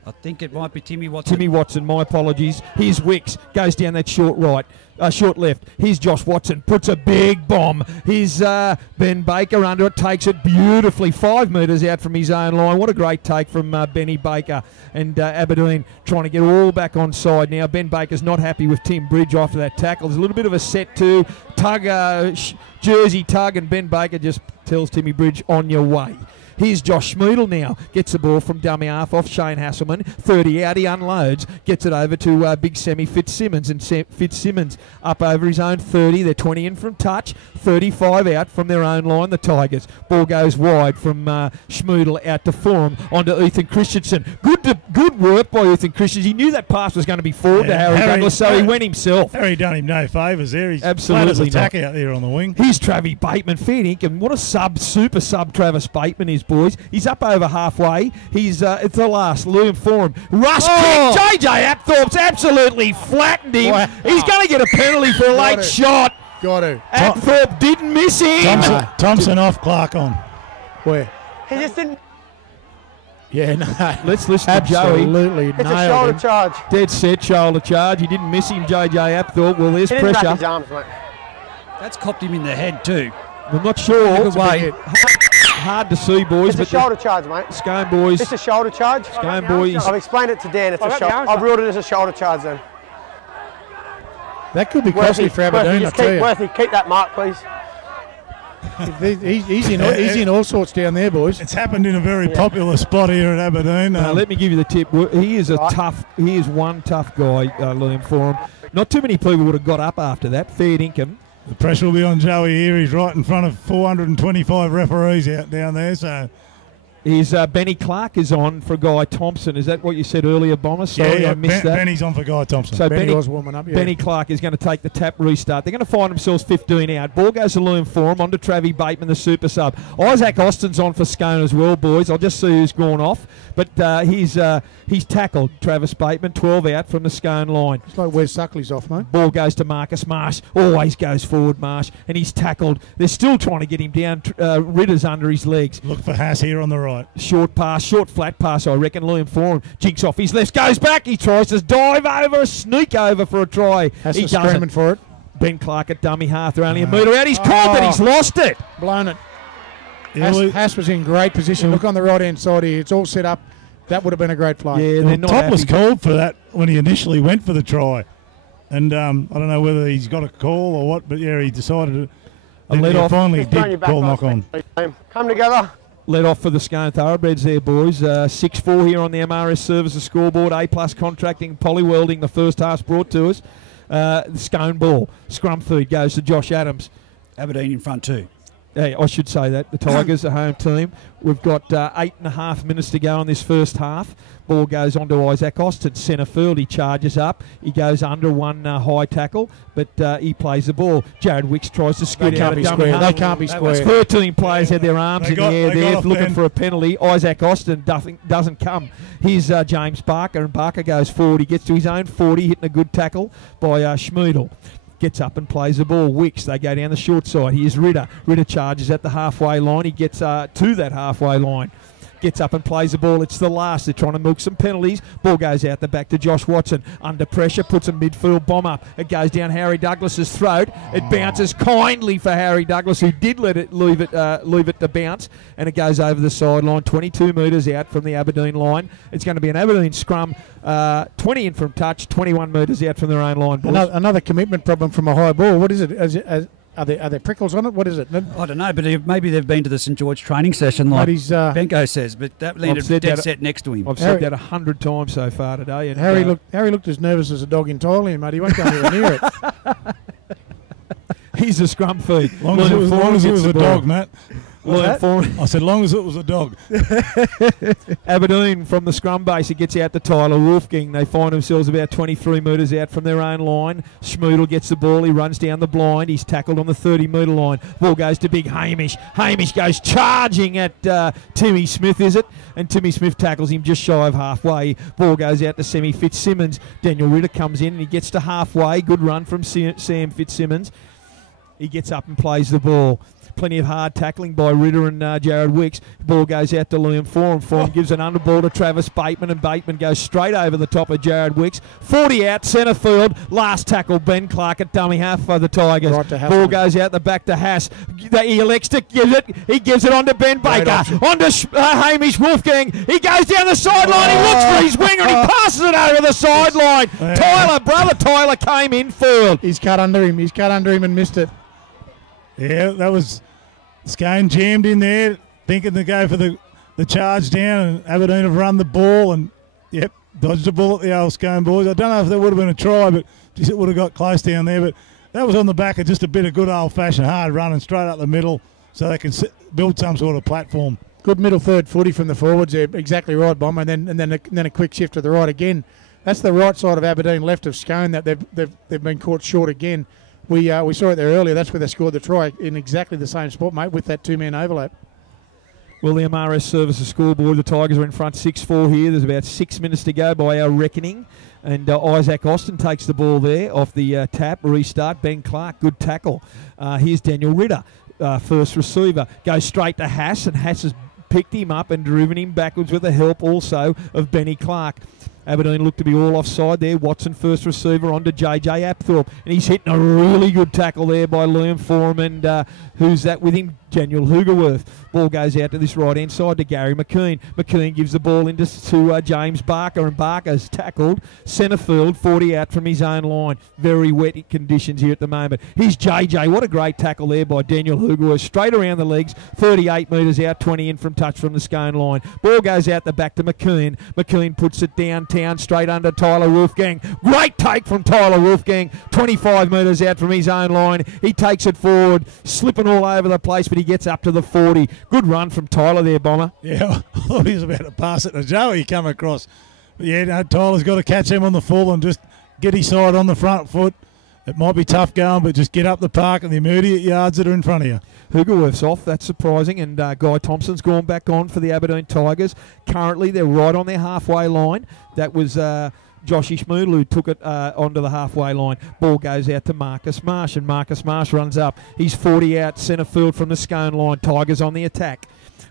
I think it might be Timmy Watson. Timmy Watson, my apologies. Here's Wicks, goes down that short left. Here's Josh Watson, puts a big bomb. Here's Ben Baker under it, takes it beautifully, 5 metres out from his own line. What a great take from Benny Baker, and Aberdeen trying to get all back on side now. Ben Baker's not happy with Tim Bridge after that tackle. There's a little bit of a set to tug, jersey tug, and Ben Baker just tells Timmy Bridge, on your way. Here's Josh Schmeidel now. Gets the ball from dummy half off Shane Hasselman. 30 out, he unloads. Gets it over to big Semi Fitzsimmons. And Fitzsimmons up over his own 30. They're 20 in from touch. 35 out from their own line, the Tigers. Ball goes wide from Schmeidel out to Forum onto Ethan Christensen. Good work by Ethan Christensen. He knew that pass was going to be forward to Harry Douglas, so he went himself. Harry done him no favours there. He's absolutely flat as a tack out there on the wing. Here's Travis Bateman, fair dinkum. What a super sub Travis Bateman is, boys. He's up over halfway. He's it's the last. Liam Forum. Rush kick. JJ Apthorpe's absolutely flattened him. Wow. He's going to get a penalty for a late shot. Got to. Apthorpe didn't miss him. Thompson off, Clark on. Where? He just didn't. Yeah, no. Let's listen to Joey. Absolutely It's a shoulder charge. Dead set shoulder charge. He didn't miss him, JJ Apthorpe. Well, there's pressure. Back his arms, mate. That's copped him in the head too. I'm not sure. Good way. Hard to see, boys. It's a shoulder charge, mate. Scone boys. It's a shoulder charge. Scone boys. I've explained it to Dan. It's a shoulder. I've ruled it as a shoulder charge then. That could be costly for Aberdeen, I tell you. Worthy, keep that mark, please. He's in all sorts down there, boys. It's happened in a very popular spot here at Aberdeen. Let me give you the tip. He is He is one tough guy, Liam Forum. Not too many people would have got up after that. Fair dinkum. The pressure will be on Joey here. He's right in front of 425 referees out down there. So He's Benny Clark is on for Guy Thompson. Is that what you said earlier, Bomber? Sorry, I missed that. Benny's on for Guy Thompson. So Benny was warming up. Yeah. Benny Clark is going to take the tap restart. They're going to find themselves 15 out. Ball goes to Liam Forum, on to Travis Bateman, the super sub. Isaac Austin's on for Scone as well, boys. I'll just see who's gone off. But he's tackled Travis Bateman, 12 out from the Scone line. It's like Wes Suckley's off, mate. Ball goes to Marcus Marsh. Always goes forward, Marsh. And he's tackled. They're still trying to get him down. Ritter's under his legs. Look for Haas here on the right. Short pass, short flat pass, I reckon. Liam Forum jinks off his left, goes back. He tries to dive over, sneak over for a try. He screaming for it. Ben Clark at dummy half. They're only a metre out. He's caught it. He's lost it. Blown it. Haas was in great position. Look on the right-hand side here. It's all set up. That would have been a great play. Yeah, they're not Top was happy. called for that when he initially went for the try. And I don't know whether he's got a call or what, but yeah, he decided to. Finally did call knock on. Come together. Let off for the Scone Thoroughbreds there, boys. 6-4 here on the MRS Services scoreboard. A-plus contracting, poly welding, the first half's brought to us. The Scone ball. Scrum feed goes to Josh Adams. Aberdeen in front too. Hey, I should say that. The Tigers, the home team. We've got 8.5 minutes to go in this first half. Ball goes on to Isaac Austin, centre field. He charges up. He goes under one high tackle, but he plays the ball. Jared Wicks tries to scoot out of dummy half. They can't be square. 13 players had their arms in the air there looking for a penalty. Isaac Austin doesn't come. Here's James Barker, and Barker goes forward. He gets to his own 40, hitting a good tackle by Schmeidel. Gets up and plays the ball. Wicks, they go down the short side. Here's Ritter. Ritter charges at the halfway line. He gets to that halfway line. Gets up and plays the ball. It's the last. They're trying to milk some penalties. Ball goes out the back to Josh Watson. Under pressure, puts a midfield bomb up. It goes down Harry Douglas's throat. It bounces kindly for Harry Douglas, who did let it leave it to bounce, and it goes over the sideline, 22 metres out from the Aberdeen line. It's going to be an Aberdeen scrum, 20 in from touch, 21 metres out from their own line. Another commitment problem from a high ball. What is it? Are there prickles on it? What is it? I don't know, but maybe they've been to the St George training session like Benko says, but that landed dead set next to him. I've said that 100 times so far today. And Harry looked as nervous as a dog in Thailand, mate. He won't go anywhere near it. He's a scrum feed. Long as it was a dog, Matt. I said, long as it was a dog. Aberdeen from the scrum base, it gets out to Tyler Wolfgang. They find themselves about 23 metres out from their own line. Schmoodle gets the ball. He runs down the blind. He's tackled on the 30-metre line. Ball goes to big Hamish. Hamish goes charging at Timmy Smith, is it? And Timmy Smith tackles him just shy of halfway. Ball goes out to Sammy Fitzsimmons. Daniel Ritter comes in and he gets to halfway. Good run from Sam Fitzsimmons. He gets up and plays the ball. Plenty of hard tackling by Ritter and Jared Wicks. Ball goes out to Liam Forum. Forum gives an underball to Travis Bateman, and Bateman goes straight over the top of Jared Wicks. 40 out, centre field. Last tackle, Ben Clark at dummy half for the Tigers. Right, ball goes out the back to Haas. He elects to give it. He gives it on to Ben Baker. On to Hamish Wolfgang. He goes down the sideline. He looks for his winger and he passes it over the sideline. Tyler came in field. He's cut under him and missed it. Yeah, that was Scone jammed in there, thinking to go for the charge down, and Aberdeen have run the ball and, dodged the ball at the old Scone boys. I don't know if there would have been a try, but it would have got close down there. But that was on the back of just a bit of good old-fashioned hard running straight up the middle so they can build some sort of platform. Good middle third footy from the forwards there, exactly right, Bomber, and then a quick shift to the right again. That's the right side of Aberdeen, left of Scone, that they've been caught short again. We saw it there earlier. That's where they scored the try in exactly the same spot, mate, with that two-man overlap. Well, the MRS Services scoreboard, the Tigers are in front 6-4 here. There's about 6 minutes to go by our reckoning. And Isaac Austin takes the ball there off the tap. Restart. Ben Clark, good tackle. Here's Daniel Ritter, first receiver. Goes straight to Haas, and Haas has picked him up and driven him backwards with the help also of Benny Clark. Aberdeen look to be all offside there. Watson, first receiver, on to JJ Apthorpe. And he's hitting a really good tackle there by Liam Forum. And who's that with him? Daniel Hugerworth. Ball goes out to this right-hand side to Gary McKeon. McKeon gives the ball into James Barker, and Barker's tackled centre field, 40 out from his own line. Very wet conditions here at the moment. Here's JJ. What a great tackle there by Daniel Hugerworth. Straight around the legs, 38 metres out, 20 in from touch from the Scone line. Ball goes out the back to McKeon. McKeon puts it downtown, straight under Tyler Wolfgang. Great take from Tyler Wolfgang, 25 metres out from his own line. He takes it forward, slipping all over the place, but he gets up to the 40. Good run from Tyler there, Bomber. Yeah, I thought he was about to pass it to Joey come across. But yeah, no, Tyler's got to catch him on the full and just get his side on the front foot. It might be tough going, but just get up the park and the immediate yards that are in front of you. Hugerworth's off, that's surprising, and Guy Thompson's gone back on for the Aberdeen Tigers. Currently, they're right on their halfway line. That was Joshy Schmoodle who took it onto the halfway line. Ball goes out to Marcus Marsh, and Marcus Marsh runs up. He's 40 out centre field from the Scone line. Tigers on the attack.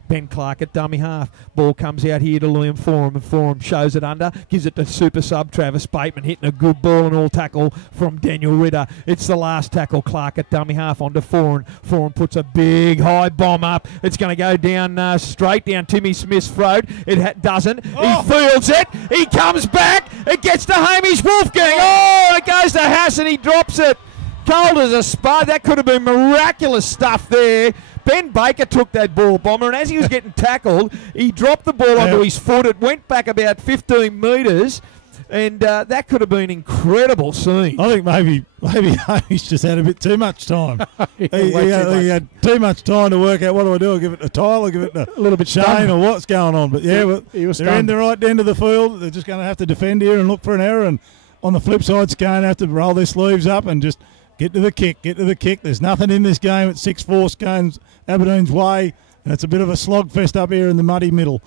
Ben Clark at dummy half. Ball comes out here to Liam Forum, and Forum shows it under, gives it to super sub Travis Bateman, hitting a good ball and all tackle from Daniel Ritter. It's the last tackle. Clark at dummy half onto Forum. Forum puts a big high bomb up. It's going to go down straight down Timmy Smith's throat. It doesn't. He fields it. He comes back. It gets to Hamish Wolfgang. Oh, it goes to Haas and he drops it. Cold as a spud. That could have been miraculous stuff there. Ben Baker took that ball, Bomber, and as he was getting tackled, he dropped the ball onto his foot. It went back about 15 metres, and that could have been incredible scene. I think maybe Hamish just had a bit too much time. he had too much time to work out, what do I do? I give it to Tyler, give it to a little bit Shane, stunned. or what's going on. But yeah, they're in the right end of the field. They're just going to have to defend here and look for an error. And on the flip side, Scone have to roll their sleeves up and just get to the kick. There's nothing in this game at 6-4 Scone's Aberdeen's way, and it's a bit of a slogfest up here in the muddy middle.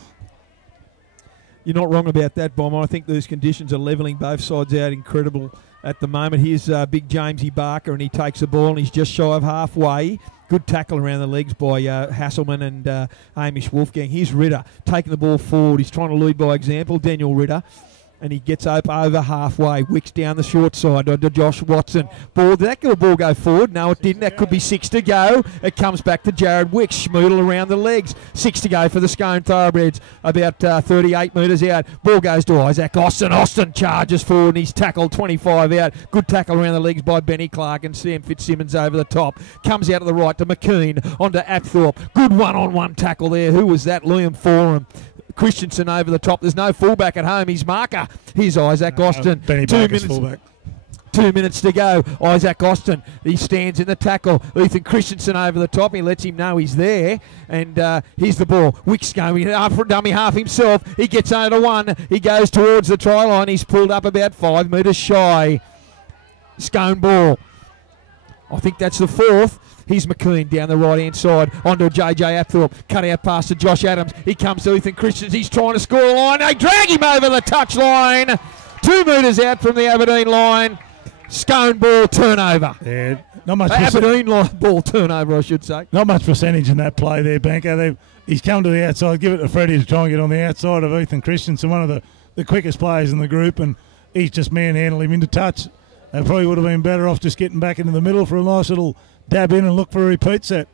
You're not wrong about that, Bomber. I think these conditions are levelling both sides out incredibly at the moment. Here's big Jamesy Barker, and he takes the ball, and he's just shy of halfway. Good tackle around the legs by Hasselman and Hamish Wolfgang. Here's Ritter taking the ball forward. He's trying to lead by example, Daniel Ritter. And he gets up over halfway. Wicks down the short side onto Josh Watson. Ball, did that ball go forward? No, it didn't. That could be 6 to go. It comes back to Jared Wicks. Schmoodle around the legs. 6 to go for the Scone Thoroughbreds. About 38 metres out. Ball goes to Isaac Austin. Austin charges forward and he's tackled 25 out. Good tackle around the legs by Benny Clark, and Sam Fitzsimmons over the top. Comes out to the right to McKean onto Apthorpe. Good one-on-one tackle there. Who was that? Liam Forum. Christensen over the top. There's no fullback at home. He's marker. Here's Isaac Austin. Benny Barker's fullback. 2 minutes to go. Isaac Austin, he stands in the tackle. Ethan Christensen over the top. He lets him know he's there. And here's the ball. Wicks going for dummy half himself. He gets over one. He goes towards the try line. He's pulled up about 5 metres shy. Scone ball. I think that's the fourth. Here's McKean down the right-hand side onto JJ Apthorpe. Cut out pass to Josh Adams. He comes to Ethan Christians. He's trying to score a line. They drag him over the touch line. 2 metres out from the Aberdeen line. Scone ball turnover. Yeah, not much. Aberdeen line ball turnover, I should say. Not much percentage in that play there, Banker. He's come to the outside. Give it to Freddie to try and get on the outside of Ethan Christensen, one of the quickest players in the group, and he's just manhandled him into touch. They probably would have been better off just getting back into the middle for a nice little dab in and look for a repeat set.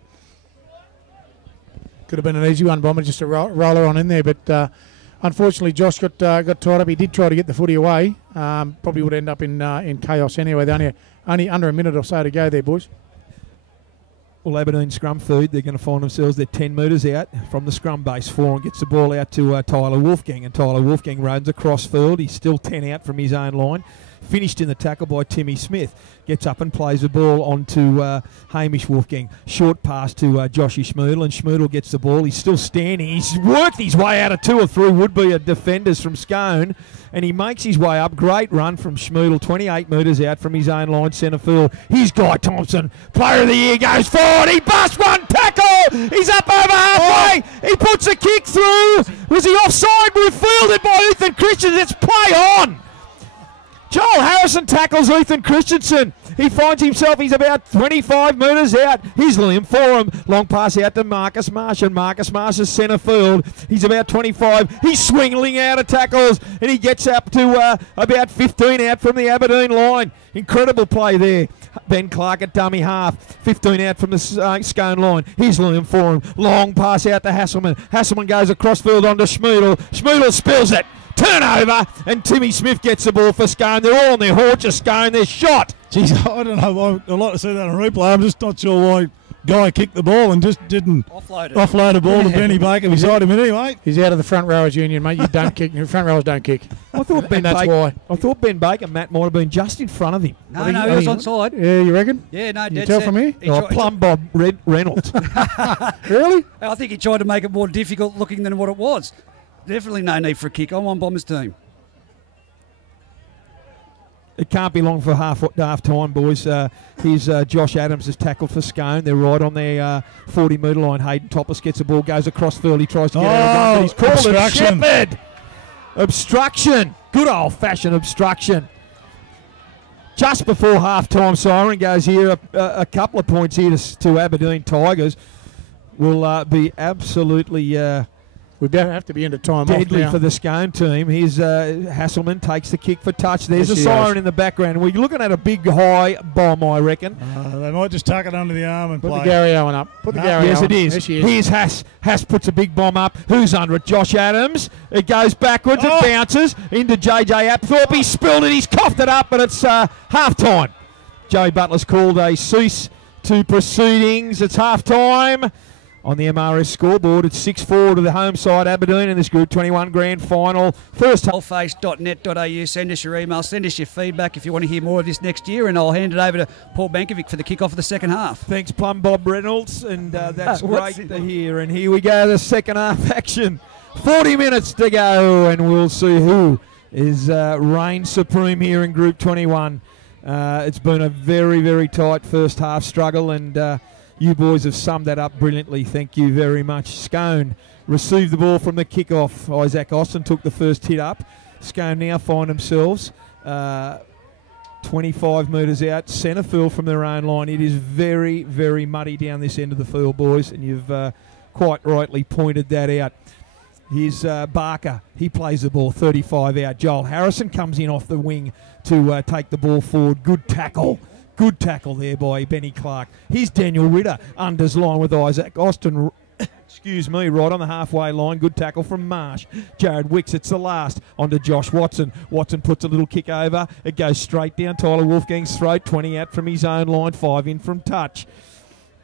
Could have been an easy one, Bomber, just to roll her on in there. But unfortunately, Josh got tied up. He did try to get the footy away. Probably would end up in chaos anyway. They're only under a minute or so to go there, boys. Well, Aberdeen scrum food, they're going to find themselves, they're 10 metres out from the scrum base. Foran gets the ball out to Tyler Wolfgang, and Tyler Wolfgang runs across field. He's still 10 out from his own line. Finished in the tackle by Timmy Smith. Gets up and plays the ball onto Hamish Wolfgang. Short pass to Joshy Schmoodle, and Schmoodle gets the ball. He's still standing. He's worked his way out of 2 or 3 would-be defenders from Scone, and he makes his way up. Great run from Schmoodle, 28 metres out from his own line, centre field. Here's Guy Thompson, player of the year, goes forward. He busts one tackle. He's up over halfway. He puts a kick through. Was he offside? We're fielded by Ethan Christians. It's play on. Joel Harrison tackles Ethan Christensen. He finds himself, he's about 25 metres out. Here's Liam Forum. Long pass out to Marcus Marsh, and Marcus Marsh is centre field. He's about 25. He's swinging out of tackles, and he gets up to about 15 out from the Aberdeen line. Incredible play there. Ben Clark at dummy half. 15 out from the Scone line. Here's Liam Forum. Long pass out to Hasselman. Hasselman goes across field onto Schmoodle. Schmoodle spills it. Turnover, and Timmy Smith gets the ball for Scone. They're all on their haunches, Scone. They're shot. Jeez, I don't know. I'd like to see that on replay. I'm just not sure why Guy kicked the ball and just didn't offload the ball to Benny Baker beside him anyway. He's out of the front rowers union, mate. You don't kick. Front rowers don't kick. I thought Ben Baker, Matt, might have been just in front of him. No, he was onside. Yeah, you reckon? Yeah, no, you tell from here? Plum Bob Reynolds. Really? I think he tried to make it more difficult looking than what it was. Definitely no need for a kick. I'm on Bombers team. It can't be long for half time, boys. Here's Josh Adams has tackled for Scone. They're right on their 40-metre line. Hayden Toppers gets the ball, goes across field. He tries to get out of but he's called obstruction. Shepherd. Obstruction. Good old-fashioned obstruction. Just before half-time, siren goes here. A couple of points here to Aberdeen Tigers will be absolutely... we have to be into time deadly off now. For the Scone team. Here's Hasselman takes the kick for touch. There's a Yes, siren in the background. We're looking at a big high bomb, I reckon. They might just tuck it under the arm and Put play. the Gary Owen up. Put the Gary Yes, Owen. it is. There she is. Here's Haas. Haas puts a big bomb up. Who's under it? Josh Adams. It goes backwards. It bounces into JJ Apthorpe. He spilled it. He's coughed it up, but it's half-time. Joey Butler's called a cease to proceedings. It's half-time. On the MRS scoreboard, it's 6-4 to the home side, Aberdeen, in this Group 21 Grand Final. First, Wholeface.net.au. Send us your email, send us your feedback if you want to hear more of this next year, and I'll hand it over to Paul Bankovic for the kick-off of the second half. Thanks, Plum Bob Reynolds, and that's great to hear. And here we go, the second half action. 40 minutes to go, and we'll see who is reigns supreme here in Group 21. It's been a very, very tight first half struggle, and... you boys have summed that up brilliantly. Thank you very much. Scone received the ball from the kick-off. Isaac Austin took the first hit up. Scone now find themselves 25 metres out, centre field from their own line. It is very, very muddy down this end of the field, boys, and you've quite rightly pointed that out. Here's Barker. He plays the ball 35 out. Joel Harrison comes in off the wing to take the ball forward. Good tackle. Good tackle there by Benny Clark. Here's Daniel Ritter, unders line with Isaac Austin. Excuse me, right on the halfway line. Good tackle from Marsh. Jared Wicks, it's the last. Onto Josh Watson. Watson puts a little kick over. It goes straight down Tyler Wolfgang's throat. 20 out from his own line. 5 in from touch.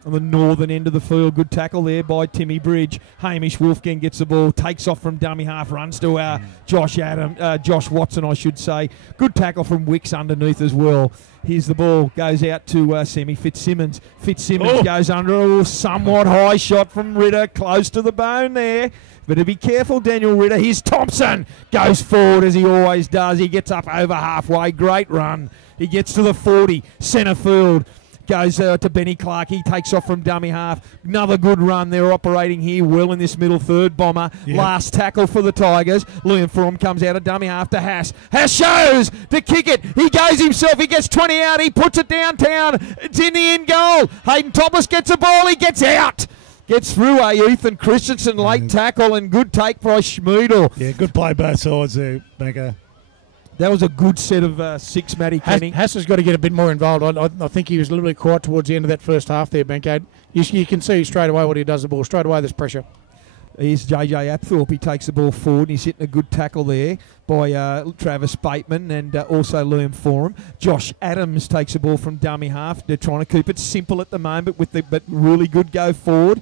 On the northern end of the field, good tackle there by Timmy Bridge. Hamish Wolfgang gets the ball, takes off from dummy half, runs to Josh Watson, I should say. Good tackle from Wicks underneath as well. Here's the ball, goes out to Sammy Fitzsimmons. Fitzsimmons goes under a somewhat high shot from Ritter, close to the bone there. But to be careful, Daniel Ritter. Here's Thompson, goes forward as he always does. He gets up over halfway, great run. He gets to the 40, centre field. Goes to Benny Clark. He takes off from dummy half. Another good run. They're operating here well in this middle third. Bomber. Yep. Last tackle for the Tigers. Liam Fromm comes out of dummy half to Haas. Haas shows to kick it. He goes himself. He gets 20 out. He puts it downtown. It's in the end goal. Hayden Thomas gets a ball. He gets out. Gets through Ethan Christensen. Late tackle and good take by Schmidl. Yeah, good play both sides there, Becca. That was a good set of 6, Matty Kenny. Haas has got to get a bit more involved. I think he was a little bit quiet towards the end of that first half there, Benko. You can see straight away what he does the ball. Straight away there's pressure. Here's JJ Apthorpe. He takes the ball forward and he's hitting a good tackle there by Travis Bateman and also Liam Forum. Josh Adams takes the ball from dummy half. They're trying to keep it simple at the moment but really good go forward.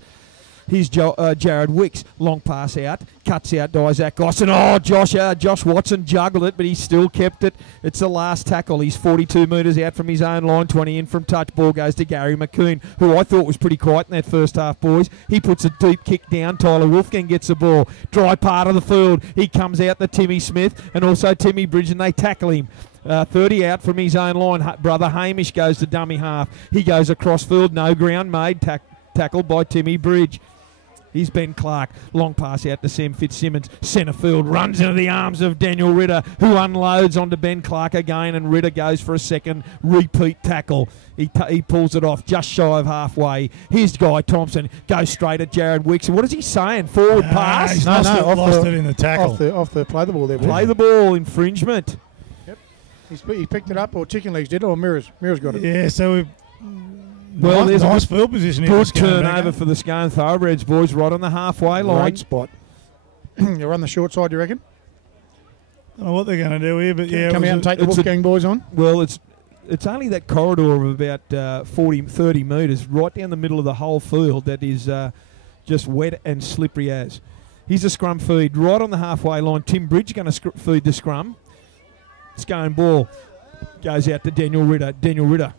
Here's Jared Wicks, long pass out, cuts out to Isaac Austin. Oh, Josh Watson juggled it, but he still kept it. It's the last tackle. He's 42 metres out from his own line, 20 in from touch. Ball goes to Gary McKinnon, who I thought was pretty quiet in that first half, boys. He puts a deep kick down. Tyler Wolfgang gets the ball. Dry part of the field. He comes out to Timmy Smith and also Timmy Bridge, and they tackle him. 30 out from his own line. Brother Hamish goes to dummy half. He goes across field. No ground made. Tackled by Timmy Bridge. Here's Ben Clark. Long pass out to Sam Fitzsimmons. Centre field runs into the arms of Daniel Ritter, who unloads onto Ben Clark again, and Ritter goes for a second repeat tackle. He pulls it off just shy of halfway. Here's Guy Thompson. Goes straight at Jared Wicks. What is he saying? Forward pass? He's lost it in the tackle. Off the play the ball there. Play the ball. Infringement. Yep. He picked it up, or Chicken Legs did, or Mirrors got it. Yeah, so we've... Well, there's nice a field position. Good turnover for the Scone Thoroughbreds, boys, right on the halfway line. Great spot. You run the short side, you reckon? I don't know what they're going to do here, but yeah. Come out and take the Wolfgang boys on? Well, it's only that corridor of about 30 metres right down the middle of the whole field that is just wet and slippery as. Here's a scrum feed right on the halfway line. Tim Bridge going to feed the scrum. Scone ball goes out to Daniel Ritter. Daniel Ritter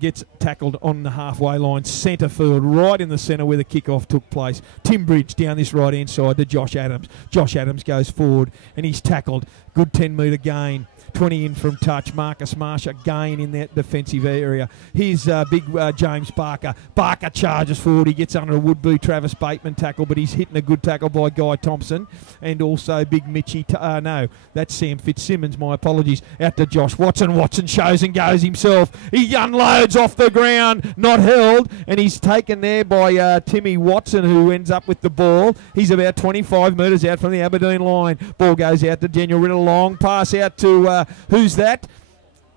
gets tackled on the halfway line, centre field, right in the centre where the kickoff took place. Tim Bridge down this right-hand side to Josh Adams. Josh Adams goes forward and he's tackled. Good 10-metre gain. 20 in from touch. Marcus Marsh again in that defensive area. Here's big James Barker. Barker charges forward. He gets under a would-be Travis Bateman tackle, but he's hitting a good tackle by Guy Thompson. And also big Mitchie. No, that's Sam Fitzsimmons. My apologies. Out to Josh Watson. Watson shows and goes himself. He unloads off the ground. Not held. And he's taken there by Timmy Watson, who ends up with the ball. He's about 25 metres out from the Aberdeen line. Ball goes out to Daniel Ritter. Long pass out to... who's that?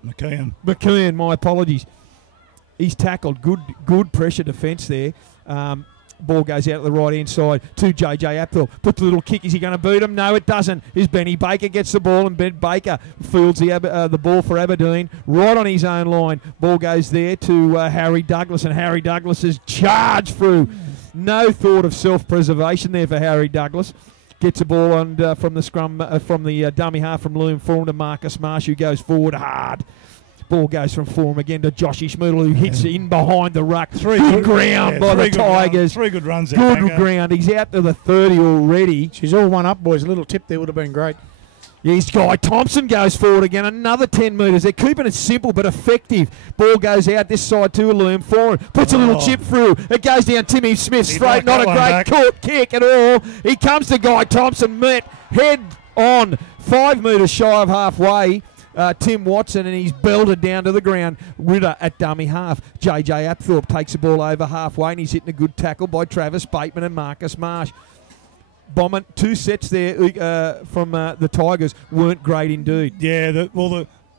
McKinnon, my apologies. He's tackled. Good pressure defence there. Ball goes out to the right-hand side to JJ Apthorpe. Put the little kick. Is he going to beat him? No, it doesn't. Here's Benny Baker gets the ball, and Ben Baker fields the ball for Aberdeen right on his own line. Ball goes there to Harry Douglas, and Harry Douglas has charged through. No thought of self-preservation there for Harry Douglas. Gets the ball on from the scrum, from the dummy half from Liam Forum to Marcus Marsh, who goes forward hard. Ball goes from Forum again to Joshy Schmidl, who hits in behind the ruck. Good ground by the Tigers. 3 good runs there. Good ground. He's out to the 30 already. She's all one up, boys. A little tip there would have been great. Here's Guy Thompson goes forward again. Another 10 metres. They're keeping it simple but effective. Ball goes out this side to Liam Forum. Puts a little chip through. It goes down Timmy Smith's throat. Not a great court kick at all. He comes to Guy Thompson. Met head on. 5 metres shy of halfway. Tim Watson, and he's belted down to the ground. Ritter at dummy half. JJ Apthorpe takes the ball over halfway, and he's hitting a good tackle by Travis Bateman and Marcus Marsh. Bombing 2 sets there from the Tigers weren't great indeed. Yeah,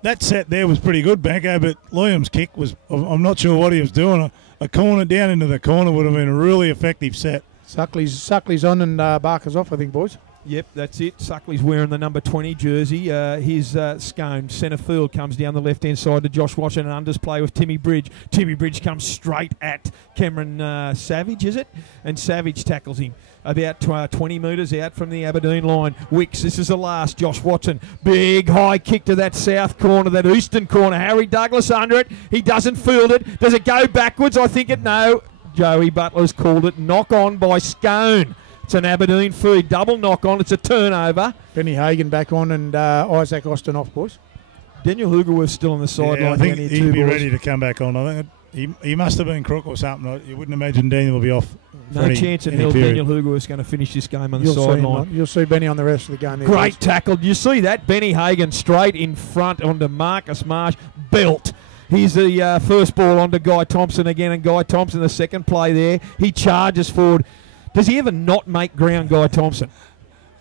that set there was pretty good, Banko, but Liam's kick was, I'm not sure what he was doing. A corner down into the corner would have been a really effective set. Suckley's on and Barker's off, I think, boys. Yep, that's it. Suckley's wearing the number 20 jersey. Here's Scone. Centre field comes down the left-hand side to Josh Washington. Unders play with Timmy Bridge. Timmy Bridge comes straight at Cameron Savage, is it? And Savage tackles him about 20 metres out from the Aberdeen line. Wicks, this is the last. Josh Watson, big high kick to that south corner, that eastern corner. Harry Douglas under it. He doesn't field it. Does it go backwards? I think it no. Joey Butler's called it. Knock on by Scone. It's an Aberdeen feed. Double knock on. It's a turnover. Benny Hagan back on and Isaac Austin off, boys. Daniel Hugerworth's still on the sideline. Yeah, I think he'd be ready to come back on. I think he must have been crook or something. You wouldn't imagine Daniel will be off. No chance in hell Daniel Hugerworth's going to finish this game on the sideline. You'll see Benny on the rest of the game. Great tackle. Did you see that? Benny Hagan straight in front onto Marcus Marsh. Belt. Here's the first ball onto Guy Thompson again, and Guy Thompson, the second play there. He charges forward. Does he ever not make ground, Guy Thompson?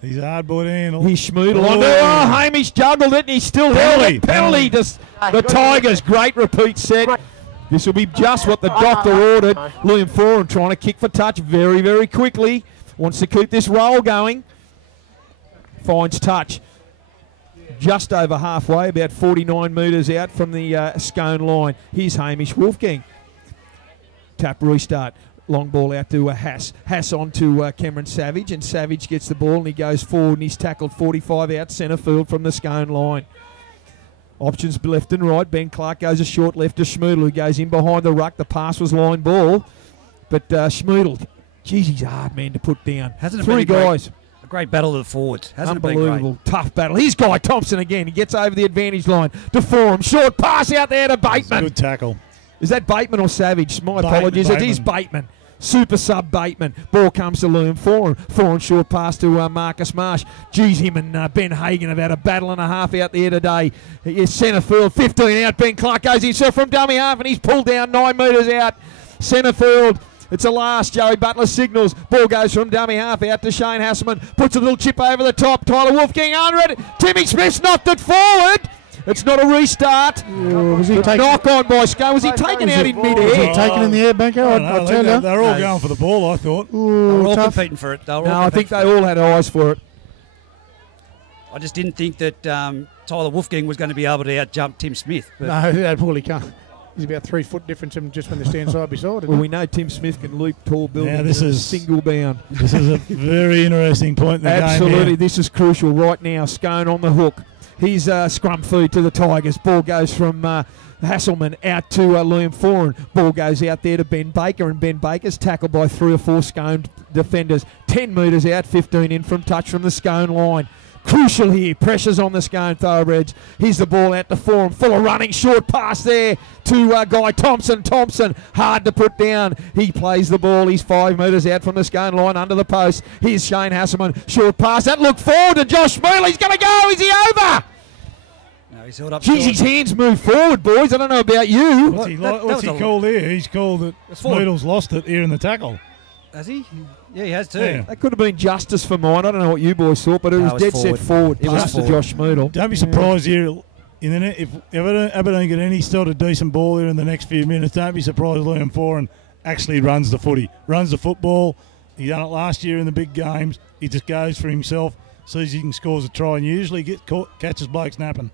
He's a hard boy to handle. He schmoodled onto. Oh, Hamish juggled it, and he still held it. Penalty to the Tigers. Great repeat set. This will be just what the doctor ordered. Liam Foran trying to kick for touch very, very quickly. Wants to keep this roll going. Finds touch. Just over halfway, about 49 metres out from the Scone line. Here's Hamish Wolfgang. Tap restart. Long ball out to Haas. Haas on to Cameron Savage, and Savage gets the ball and he goes forward and he's tackled 45 out centre field from the Scone line. Options left and right. Ben Clark goes a short left to Schmoodle, who goes in behind the ruck. The pass was line ball, but Schmoodle, geez, he's a hard man to put down. Hasn't it Three been guys. A great battle of the forwards. Hasn't it been great? Unbelievable. Tough battle. Here's Guy Thompson again. He gets over the advantage line to Forum. Short pass out there to Bateman. Good tackle. Is that Bateman or Savage? My apologies. Bateman. It is Bateman. Super sub Bateman. Ball comes to Liam Foran. Foran short pass to Marcus Marsh. Geez, him and Ben Hagan have had a battle and a half out there today. Here's centre field. 15 out. Ben Clark goes himself from dummy half and he's pulled down 9 metres out. Centre field. It's a last. Joey Butler signals. Ball goes from dummy half out to Shane Hasselman. Puts a little chip over the top. Tyler Wolfgang under it. Timmy Smith's knocked it forward. It's not a restart. Was he knock on by Scone. Was he taken out in mid-air? Was he taken in the air, Banko? I'll tell you. They're all going for the ball, I thought. They were all competing for it. No, I think they all had eyes for it. I just didn't think that Tyler Wolfgang was going to be able to out-jump Tim Smith. But No, that Paulie can't. He's about 3 foot difference from just when they stand side by side. Well, we know Tim Smith can leap tall buildings. Now this is single bound. This is a very interesting point in the game. Absolutely, this is crucial right now. Scone on the hook. He's scrum feed to the Tigers. Ball goes from Hasselman out to Liam Foran. Ball goes out there to Ben Baker, and Ben Baker's tackled by 3 or 4 Scone defenders. 10 metres out, 15 in from touch from the Scone line. Crucial here. Pressures on the Scone thoroughbreds. Here's the ball out to Forum. Full of running. Short pass there to Guy Thompson. Thompson, hard to put down. He plays the ball. He's 5 metres out from the Scone line under the post. Here's Shane Hasselman. Short pass. That look forward to Josh Schmoodle. He's going to go. Is he over? no, he's held up. Geez, his hands move forward, boys. I don't know about you. What's he called here? He's called it. Schmoodle's lost it here in the tackle. Has he? Yeah, he has too. Yeah. That could have been justice for mine. I don't know what you boys thought, but it was dead set forward. It was Pass to forward. Josh Schmoodle. Don't be surprised here. If Aberdeen get any sort of decent ball here in the next few minutes, don't be surprised Liam Foran actually runs the footy, runs the football. He done it last year in the big games. He just goes for himself, sees he can scores a try, and usually catches blokes napping.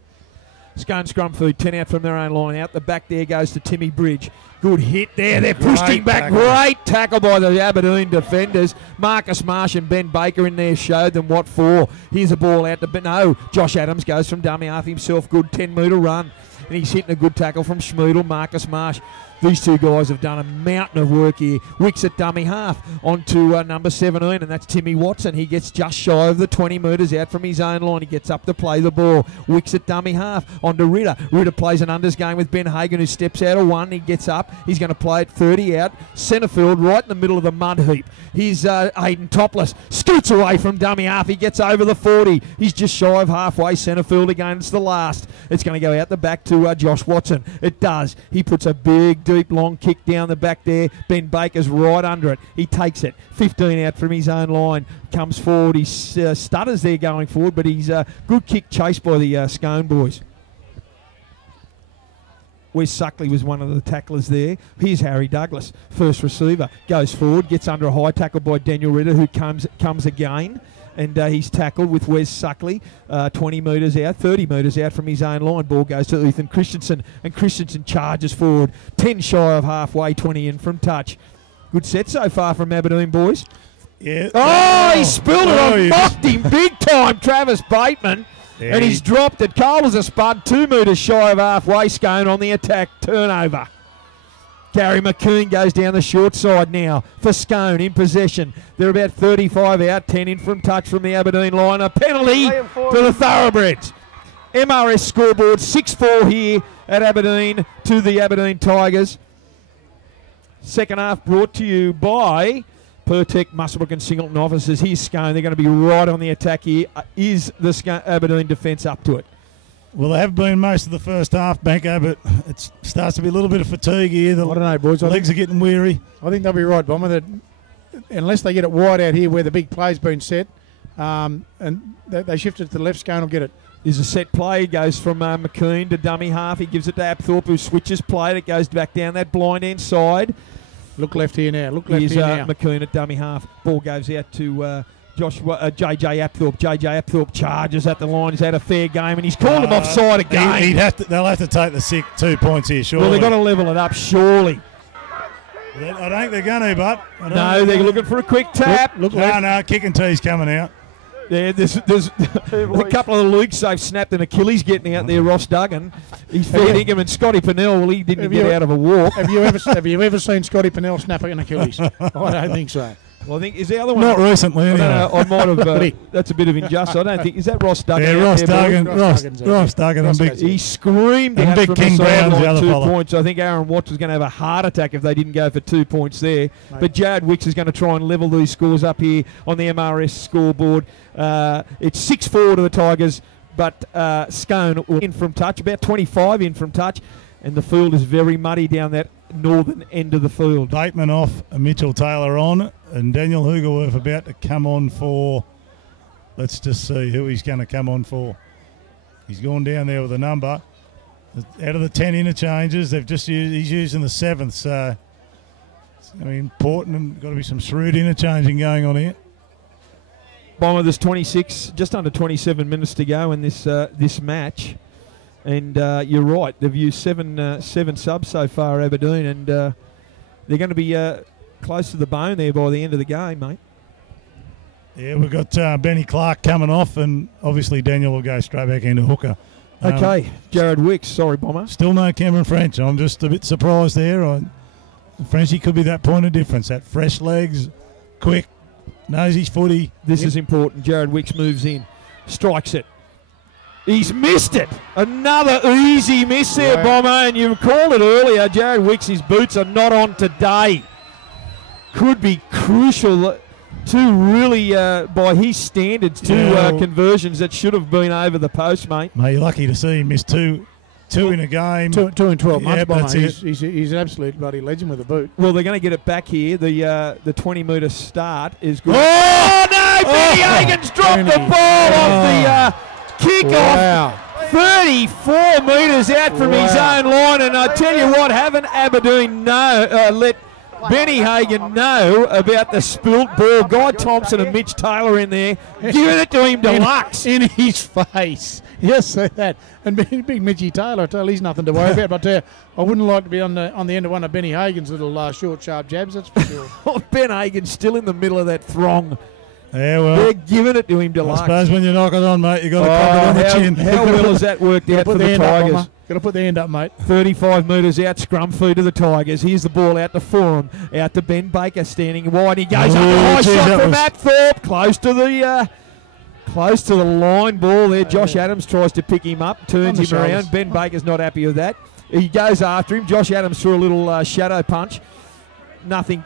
Scone scrum food, 10 out from their own line. Out the back there goes to Timmy Bridge. Good hit there. They're pushed him back. Tackle. Great tackle by the Aberdeen defenders. Marcus Marsh and Ben Baker in there showed them what for. Here's a ball out to... No, Josh Adams goes from dummy half himself. Good 10-metre run. And he's hitting a good tackle from Schmoodle. Marcus Marsh These two guys have done a mountain of work here. Wicks at dummy half onto number 17, and that's Timmy Watson. He gets just shy of the 20 metres out from his own line. He gets up to play the ball. Wicks at dummy half onto Ritter. Ritter plays an unders game with Ben Hagan, who steps out of one. He gets up. He's going to play it 30 out. Centre field, right in the middle of the mud heap. He's Hayden Topless. Scoots away from dummy half. He gets over the 40. He's just shy of halfway. Centre field again. It's the last. It's going to go out the back to Josh Watson. It does. He puts a big, deep, long kick down the back there. Ben Baker's right under it. He takes it. 15 out from his own line. Comes forward. He stutters there going forward, but he's a good kick chased by the Scone boys. Wes Suckley was one of the tacklers there. Here's Harry Douglas, first receiver. Goes forward, gets under a high tackle by Daniel Ritter, who comes again. And he's tackled with Wes Suckley, 20 metres out, 30 metres out from his own line. Ball goes to Ethan Christensen, and Christensen charges forward. 10 shy of halfway, 20 in from touch. Good set so far from Aberdeen, boys. Yeah. Oh, he spilled it on, mocked him big time, Travis Bateman. Yeah, And he's dropped it cold as a spud, 2 metres shy of halfway. Scone on the attack, turnover. Gary McKinnon goes down the short side now for Scone in possession. They're about 35 out, 10 in from touch from the Aberdeen line. A penalty to the Thoroughbreds. MRS scoreboard 6-4 here at Aberdeen to the Aberdeen Tigers. Second half brought to you by Pertec, Musselbrook and Singleton officers. Here's Scone. They're going to be right on the attack here. Is the Aberdeen defence up to it? Well, they have been most of the first half, Banco, but it starts to be a little bit of fatigue here. I don't know, boys. The legs are getting weary. I think they'll be right, Bomber, that unless they get it wide out here where the big play's been set, and they shift it to the left, Scone will get it. There's a set play. It goes from McKean to dummy half. He gives it to Apthorpe, who switches play. It goes back down that blind end side. Look left here now. Look left Here's here now. McKean at dummy half. Ball goes out to JJ Apthorpe. JJ Apthorpe charges at the line. He's had a fair game, and he's called him offside again. They'll have to take the 2 points here, surely. Well, they've got to level it up, surely. I don't think they're going to, but... No, they're looking for a quick tap. No, kick and tee's coming out. Yeah, there's a couple of the Luke they've snapped an Achilles getting out there. Ross Duggan, he's fair dinkum, and Scotty Pennell, well, he didn't get out of a walk. Have you ever seen Scotty Pennell snap an Achilles? I don't think so. Well, I think, is the other one? Not recently, anyway. I might have, that's a bit of injustice. I don't think, is that Ross Duggan? Yeah, Ross Duggan. Ross Duggan. He screamed and out big from King the Brown's the sideline other 2 fella. points. I think Aaron Watts was going to have a heart attack if they didn't go for 2 points there. Mate. But Jared Wicks is going to try and level these scores up here on the MRS scoreboard. It's 6-4 to the Tigers, but Scone in from touch, about 25 in from touch, and the field is very muddy down that northern end of the field. Bateman off, Mitchell Taylor on, and Daniel Hugerworth about to come on for... Let's just see who he's going to come on for. He's gone down there with a number. Out of the 10 interchanges, he's using the 7th, so it's going to be important, and got to be some shrewd interchanging going on here. Bomber, there's 26, just under 27 minutes to go in this match. And you're right, they've used seven subs so far, Aberdeen, and they're going to be close to the bone there by the end of the game, mate. Yeah, we've got Benny Clark coming off, and obviously Daniel will go straight back into hooker. Okay, Jared Wicks, sorry, Bomber. Still no Cameron French. I'm just a bit surprised there. Frenchie could be that point of difference, that fresh legs, quick, knows his footy. This is important. Jared Wicks moves in, strikes it. He's missed it. Another easy miss there, Bomber, and you called it earlier. Jared Wicks, his boots are not on today. Could be crucial. Two really, by his standards, conversions that should have been over the post, mate. Mate, you're lucky to see him miss two in a game. Two in 12 months, Bomber. That's He's an absolute bloody legend with a boot. Well, they're going to get it back here. The 20-metre start is good. Oh, no! Benny Hagan's dropped the ball off the kick-off. 34 metres out from his own line. And I tell you what, haven't Aberdeen let Benny Hagan know about the spilt ball. Guy Thompson and Mitch Taylor in there, giving it to him deluxe. In his face. Yes, say that. And big Mitchy Taylor, I tell you, he's nothing to worry about. But I tell you, I wouldn't like to be on the end of one of Benny Hagan's little short, sharp jabs, that's for sure. Ben Hagan's still in the middle of that throng. Yeah, well, they're giving it to him deluxe. I suppose when you knock it on, mate, you got to cover it on the chin. How well has that worked out for the Tigers? Got to put the end up, mate. 35 metres out, scrum feed to the Tigers. Here's the ball out to Foran, out to Ben Baker, standing wide. He goes under high shot from Matt Thorpe, close to the line ball there. Josh Adams tries to pick him up, turns him around. Ben Baker's not happy with that. He goes after him. Josh Adams threw a little shadow punch. Nothing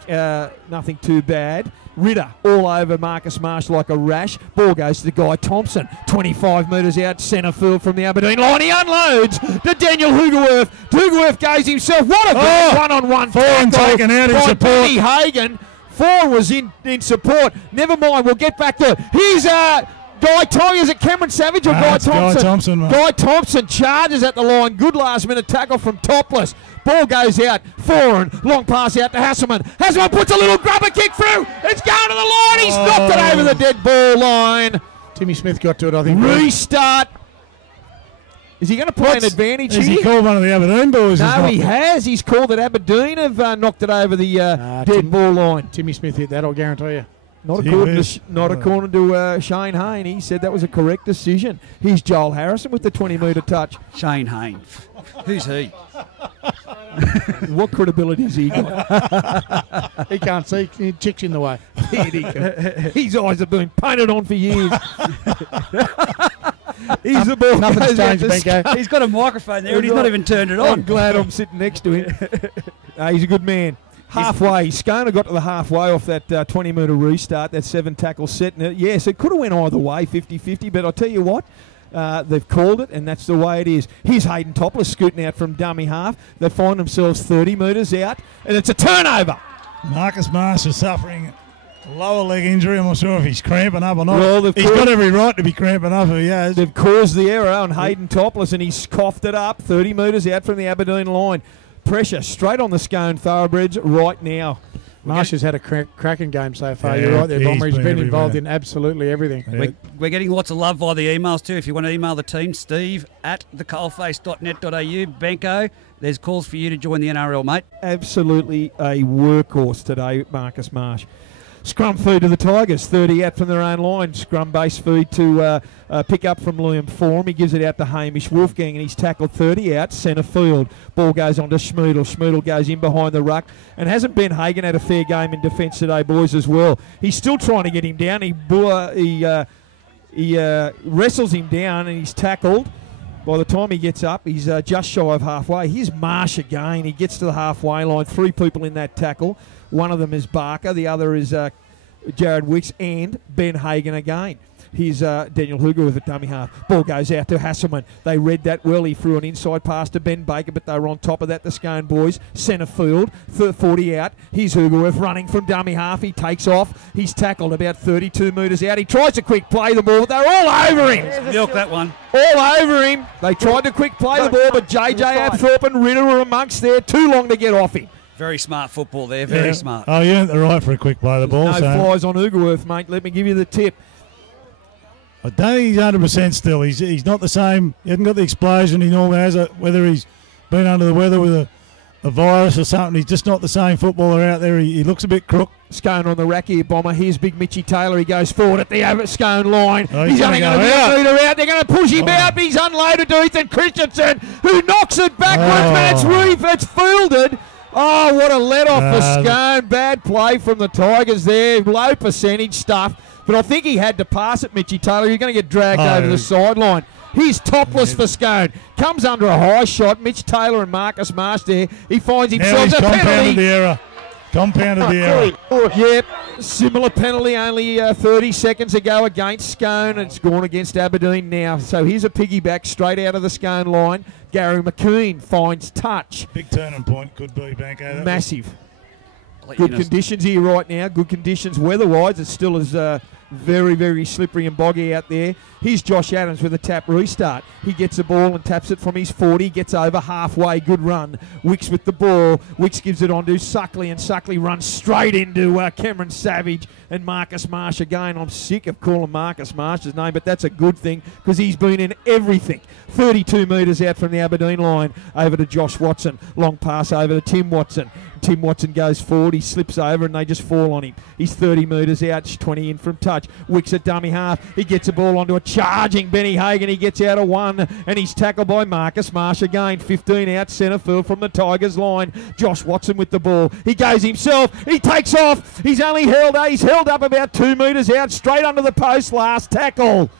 too bad. Ritter all over Marcus Marsh like a rash. Ball goes to Guy Thompson. 25 metres out, centre field from the Aberdeen line. He unloads to Daniel Hugerworth. Hugerworth goes himself. What a good one-on-one tackle taken out in support. Benny Hagan. Four was in support. Never mind, we'll get back to it. Here's Guy Thompson. Is it Cameron Savage or Guy Thompson? Guy Thompson, mate. Guy Thompson charges at the line. Good last-minute tackle from Topless. Ball goes out. Foran. Long pass out to Hasselman. Hasselman puts a little grubber kick through. It's going to the line. He's knocked it over the dead ball line. Timmy Smith got to it, I think. Restart. Is he going to play an advantage here? Has he called one of the Aberdeen boys? No, he has. He's called it. Aberdeen have knocked it over the dead ball line. Timmy Smith hit that, I'll guarantee you. Not according to Shane Hayne. He said that was a correct decision. Here's Joel Harrison with the 20-metre touch. Shane Hayne. Who's he? What credibility has he got? He can't see. Chick's in the way. His eyes have been painted on for years. He's the ball. Nothing's changed, Benko. He's got a microphone there and he's not even turned it on. I'm glad I'm sitting next to him. He's a good man. Halfway. Scone got to the halfway off that 20-metre restart, that 7-tackle set. Yes, it could have went either way, 50-50, but I'll tell you what, they've called it, and that's the way it is. Here's Hayden Topless scooting out from dummy half. They find themselves 30 metres out, and it's a turnover. Marcus Marsh is suffering a lower leg injury. I'm not sure if he's cramping up or not. Well, he's got every right to be cramping up if he has. They've caused the error on Hayden Topless, and he's coughed it up 30 metres out from the Aberdeen line. Pressure straight on the Scone thoroughbreds right now. Marsh has had a cracking game so far. You're right there, Bomber. He's been involved in absolutely everything. Yeah. We're getting lots of love via the emails too. If you want to email the team, steve@thecoalface.net.au. Benko, there's calls for you to join the NRL, mate. Absolutely a workhorse today, Marcus Marsh. Scrum feed to the Tigers, 30 out from their own line. Scrum base feed to pick up from Liam Foran. He gives it out to Hamish Wolfgang, and he's tackled 30 out, centre field. Ball goes on to Schmoodle. Schmoodle goes in behind the ruck. And hasn't Ben Hagan had a fair game in defence today, boys, as well? He's still trying to get him down. He wrestles him down, and he's tackled. By the time he gets up, he's just shy of halfway. Here's Marsh again. He gets to the halfway line. 3 people in that tackle. One of them is Barker. The other is Jared Wicks and Ben Hagan again. Here's Daniel Huger with a dummy half. Ball goes out to Hasselman. They read that well. He threw an inside pass to Ben Baker, but they were on top of that, the Scone boys. Centre field, 40 out. Here's Hugerworth running from dummy half. He takes off. He's tackled about 32 metres out. He tries to quick play the ball, but they're all over him. Milk that one. All over him. They tried to quick play the ball, but JJ Abthorpe and Ritter were amongst there. Too long to get off him. Very smart football there, very smart. Oh, you earned the right for a quick play the ball. No flies on Hugerworth, mate. Let me give you the tip. I don't think he's 100% still. He's not the same. He hasn't got the explosion he normally has. Whether he's been under the weather with a virus or something, he's just not the same footballer out there. He looks a bit crook. Scone on the rack here, Bomber. Here's big Mitchy Taylor. He goes forward at the Scone line. Oh, he's only going to beat out. They're going to push him out. He's unloaded to Ethan Christensen, who knocks it backwards, but it's fielded. Oh, what a let-off for Scone. Bad play from the Tigers there. Low percentage stuff. But I think he had to pass it, Mitchy Taylor. You're going to get dragged over the sideline. He's topless for Scone. Comes under a high shot. Mitch Taylor and Marcus Marsh there. He finds himself a penalty. Compounded the error. Yep. Similar penalty only 30 seconds ago against Scone. It's gone against Aberdeen now. So here's a piggyback straight out of the Scone line. Gary McKinnon finds touch. Big turning point could be, Banko. Massive. Good conditions here right now. Good conditions weather-wise. It still is very, very slippery and boggy out there. Here's Josh Adams with a tap restart. He gets the ball and taps it from his 40. Gets over halfway. Good run. Wicks with the ball. Wicks gives it on to Suckley, and Suckley runs straight into Cameron Savage and Marcus Marsh again. I'm sick of calling Marcus Marsh's name, but that's a good thing because he's been in everything. 32 metres out from the Aberdeen line over to Josh Watson. Long pass over to Tim Watson. Tim Watson goes forward, he slips over and they just fall on him. He's 30 metres out, 20 in from touch. Wicks at dummy half, he gets the ball onto a charging Benny Hagan, he gets out of one and he's tackled by Marcus Marsh again. 15 out centre field from the Tigers line. Josh Watson with the ball, he goes himself, he takes off, he's held up about 2 metres out, straight under the post, last tackle.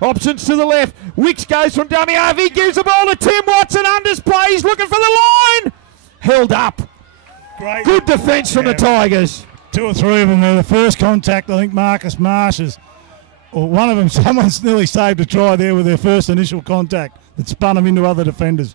Options to the left, Wicks goes from dummy half, he gives the ball to Tim Watson, unders play, he's looking for the line. Held up. Great. Good defence from the Tigers. 2 or 3 of them there. The first contact, I think Marcus Marsh's, or one of them, someone's nearly saved a try there with their first initial contact that spun them into other defenders.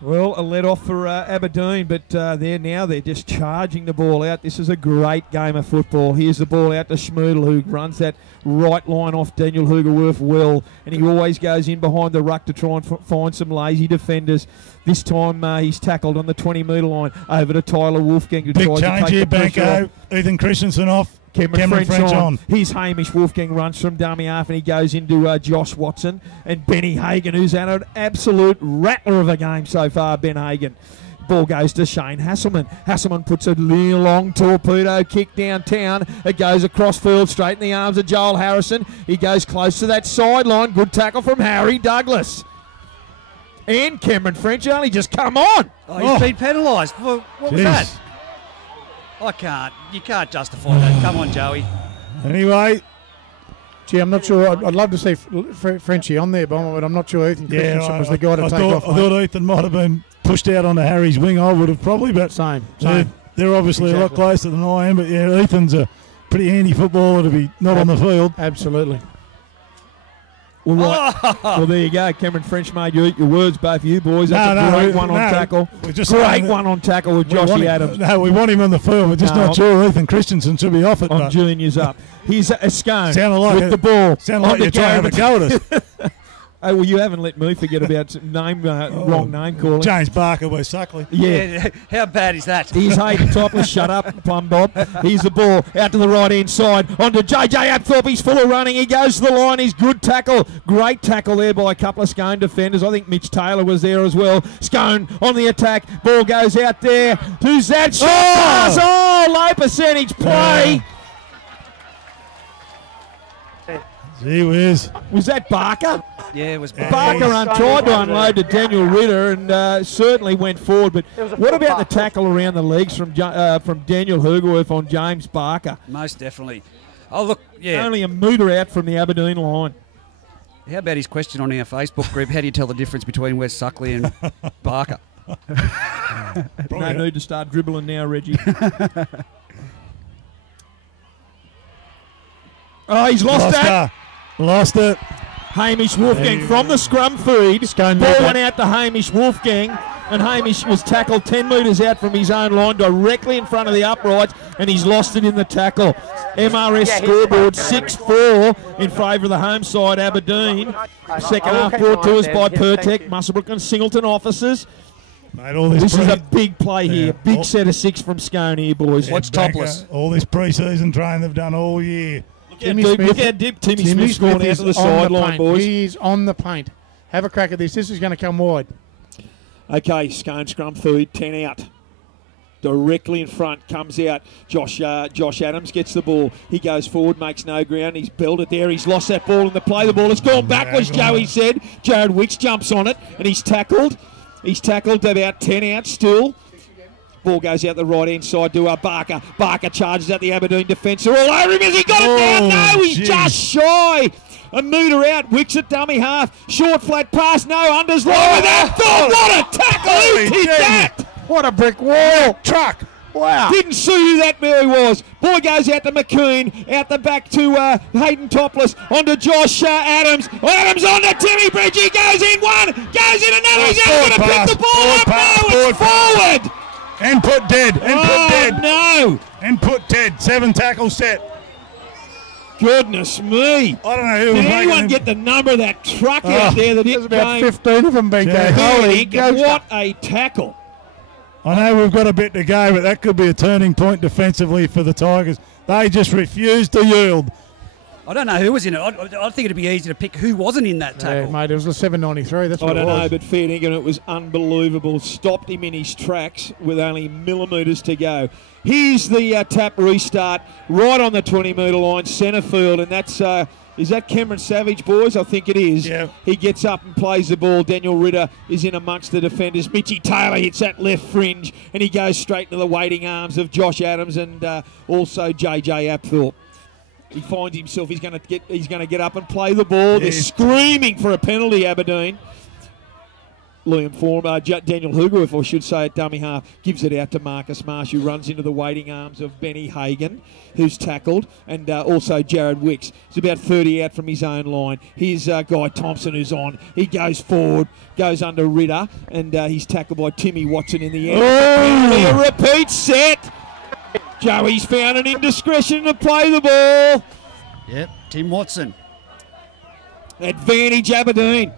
Well, a let off for Aberdeen, but they're just charging the ball out. This is a great game of football. Here's the ball out to Schmoodle, who runs that right line off Daniel Hugerworth well, and he always goes in behind the ruck to try and find some lazy defenders. This time he's tackled on the 20-metre line over to Tyler Wolfgang. Big change here, Banco. Ethan Christensen off. Cameron French on. Here's Hamish Wolfgang, runs from dummy half and he goes into Josh Watson and Benny Hagan, who's had an absolute rattler of a game so far, Ben Hagan. Ball goes to Shane Hasselman. Hasselman puts a long torpedo kick downtown. It goes across field straight in the arms of Joel Harrison. He goes close to that sideline. Good tackle from Harry Douglas. And Cameron French only just come on. Oh, he's been penalised. What was that? You can't justify that. Come on, Joey. Anyway. Gee, I'm not sure. I'd love to see Frenchie on there, but I'm not sure Ethan Christensen was the guy to take off. I thought Ethan might have been pushed out onto Harry's wing. I would have probably, but same. They're obviously a lot closer than I am. But yeah, Ethan's a pretty handy footballer to be not on the field. Absolutely. Well, right. Well, there you go. Cameron French made you eat your words, both of you boys. That's a great one on tackle. Great one on tackle with Joshy Adams. No, we want him on the field. We're just not sure Ethan Christensen should be off it. On juniors up. Here's a Scone with the ball. Sound like you're trying to have a go at us. Oh, well, you haven't let me forget about wrong name calling. James Barker by Suckley. Yeah. How bad is that? Here's Hayden Topless. Shut up, Plum Bob. Here's the ball out to the right-hand side. Onto JJ Apthorpe. He's full of running. He goes to the line. He's good tackle. Great tackle there by a couple of Scone defenders. I think Mitch Taylor was there as well. Scone on the attack. Ball goes out there. Who's that? Shot pass. Oh, low percentage play. Gee whiz. Was that Barker? Yeah, it was Barker tried to unload to Daniel Ritter and certainly went forward. But what about the tackle around the legs from Daniel Hugerworth on James Barker? Most definitely. Oh, look, yeah. Only a metre out from the Aberdeen line. How about his question on our Facebook group? How do you tell the difference between Wes Suckley and Barker? No need to start dribbling now, Reggie. Oh, he's lost that. Lost it. Hamish Wolfgang from the scrum feed. Ball went out to Hamish Wolfgang, and Hamish was tackled 10 metres out from his own line, directly in front of the uprights, and he's lost it in the tackle. MRS scoreboard 6-4 in favour of the home side, Aberdeen. Second half brought to us by Pertek, Muswellbrook and Singleton officers. Mate, this is a big play here. Big set of 6 from Scone here, boys. What's Topless? All this pre-season training they've done all year. Look how deep Timmy Smith's gone out to the sideline, boys. He's on the paint. Have a crack at this. This is going to come wide. Okay, Scone scrum feed, 10 out. Directly in front, comes out. Josh Adams gets the ball. He goes forward, makes no ground. He's belted there. He's lost that ball in the play. The ball has gone backwards, Joey said. Jared Wicks jumps on it, and he's tackled. He's tackled about 10 out still. Ball goes out the right-hand side to Barker. Barker charges at the Aberdeen defence. They're all over him. Has he got it down? No, he's just shy. A metre out. Wicks at dummy half. Short, flat pass. No, unders line with that. What a tackle. Who did that? What a brick wall. Truck. Wow. Didn't see who that very was. Ball goes out to McKinnon. Out the back to Hayden Topless. Onto Josh Adams. Adams onto Timmy Bridge. He goes in one. Goes in another. He's going to pick the ball up now. It's forward. And put dead. No. And put dead. 7 tackle set. Goodness me. I don't know who Did anyone get the number of that truck out there that hit There's about 15 of them being What a tackle. I know we've got a bit to go, but that could be a turning point defensively for the Tigers. They just refused to yield. I don't know who was in it. I think it'd be easy to pick who wasn't in that tackle. Yeah, mate, it was a 793. That's what I don't it was. know, but fair dinkum, it was unbelievable. Stopped him in his tracks with only millimetres to go. Here's the tap restart right on the 20-metre line, centre field, and that's... is that Cameron Savage, boys? I think it is. Yeah. He gets up and plays the ball. Daniel Ritter is in amongst the defenders. Mitchy Taylor hits that left fringe, and he goes straight into the waiting arms of Josh Adams and also JJ Apthorpe. He finds himself. He's going to get up and play the ball. They're screaming for a penalty, Aberdeen. Liam Form, Daniel Hugo, I should say, at dummy half, gives it out to Marcus Marsh, who runs into the waiting arms of Benny Hagan, who's tackled, and also Jared Wicks. He's about 30 out from his own line. Here's Guy Thompson, who's on. He goes forward, goes under Ritter, and he's tackled by Timmy Watson in the end. Oh! A repeat set. Joey's found an indiscretion to play the ball. Yep, Tim Watson. Advantage Aberdeen.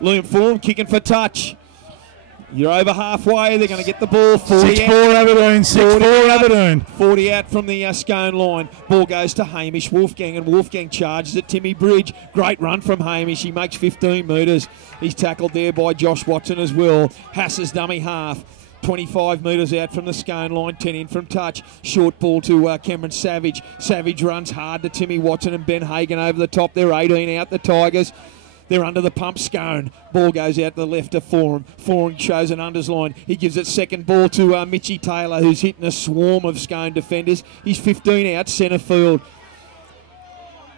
Liam Form kicking for touch. You're over halfway. They're going to get the ball. 6-4 Aberdeen. 6-4 Aberdeen. 40 out from the Scone line. Ball goes to Hamish Wolfgang, and Wolfgang charges at Timmy Bridge. Great run from Hamish. He makes 15 metres. He's tackled there by Josh Watson as well. Hass's dummy half. 25 metres out from the Scone line, 10 in from touch. Short ball to Cameron Savage. Savage runs hard to Timmy Watson and Ben Hagan over the top. They're 18 out, the Tigers. They're under the pump. Scone. Ball goes out to the left to Forum. Forum shows an unders line. He gives it second ball to Mitchy Taylor, who's hitting a swarm of Scone defenders. He's 15 out, centre field.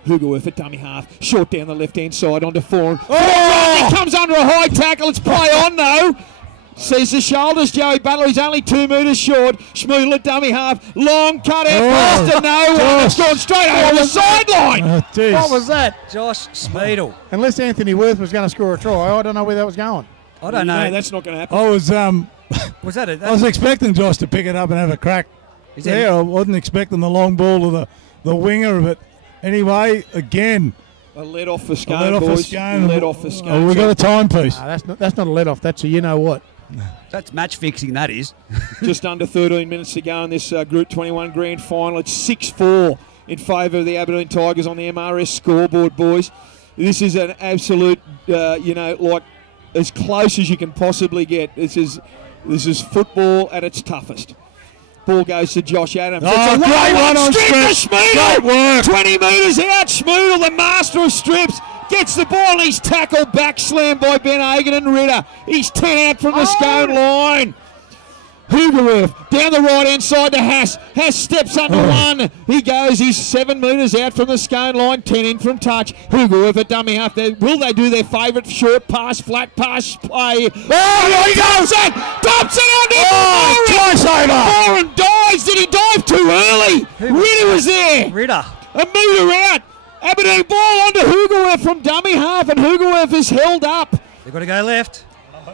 Hugoworth at dummy half. Short down the left-hand side onto Forum. Oh! He comes under a high tackle. It's play on, though. Sees the shoulders, Joey Butler. He's only 2 metres short. Schmoodle at dummy half. Long cut out past to no one. It's gone straight over the sideline. What was that? Josh Smeedle. Unless Anthony Worth was going to score a try, I don't know where that was going. I don't know. No, that's not going to happen. I was I was expecting Josh to pick it up and have a crack. I wasn't expecting the long ball to the winger, but anyway, again. A let off for Scone, boys. Let off for Scone. Oh, we got a timepiece. No, that's not a let off. That's a you-know-what. That's match fixing, that is. Just under 13 minutes to go in this Group 21 Grand Final. It's 6-4 in favour of the Aberdeen Tigers on the MRS scoreboard, boys. This is an absolute, like as close as you can possibly get. This is football at its toughest. Ball goes to Josh Adams. Oh, it's a great one on strip. Great work. 20 metres out. Schmoodle, the master of strips, gets the ball and he's tackled back slam by Ben Hagan and Ritter. He's 10 out from the Scone line. Hugoworth down the right-hand side to Hass. Hass steps under one. He goes. He's 7 metres out from the Scone line. 10 in from touch. Hugoworth at dummy half. Will they do their favourite short pass, flat pass play? Oh, here he goes! Dobson on it! Twice over! Foran dives. Did he dive too early? Ritter was there. Ritter. A metre out. Aberdeen ball onto Hugoworth from dummy half, and Hugoworth is held up. They've got to go left.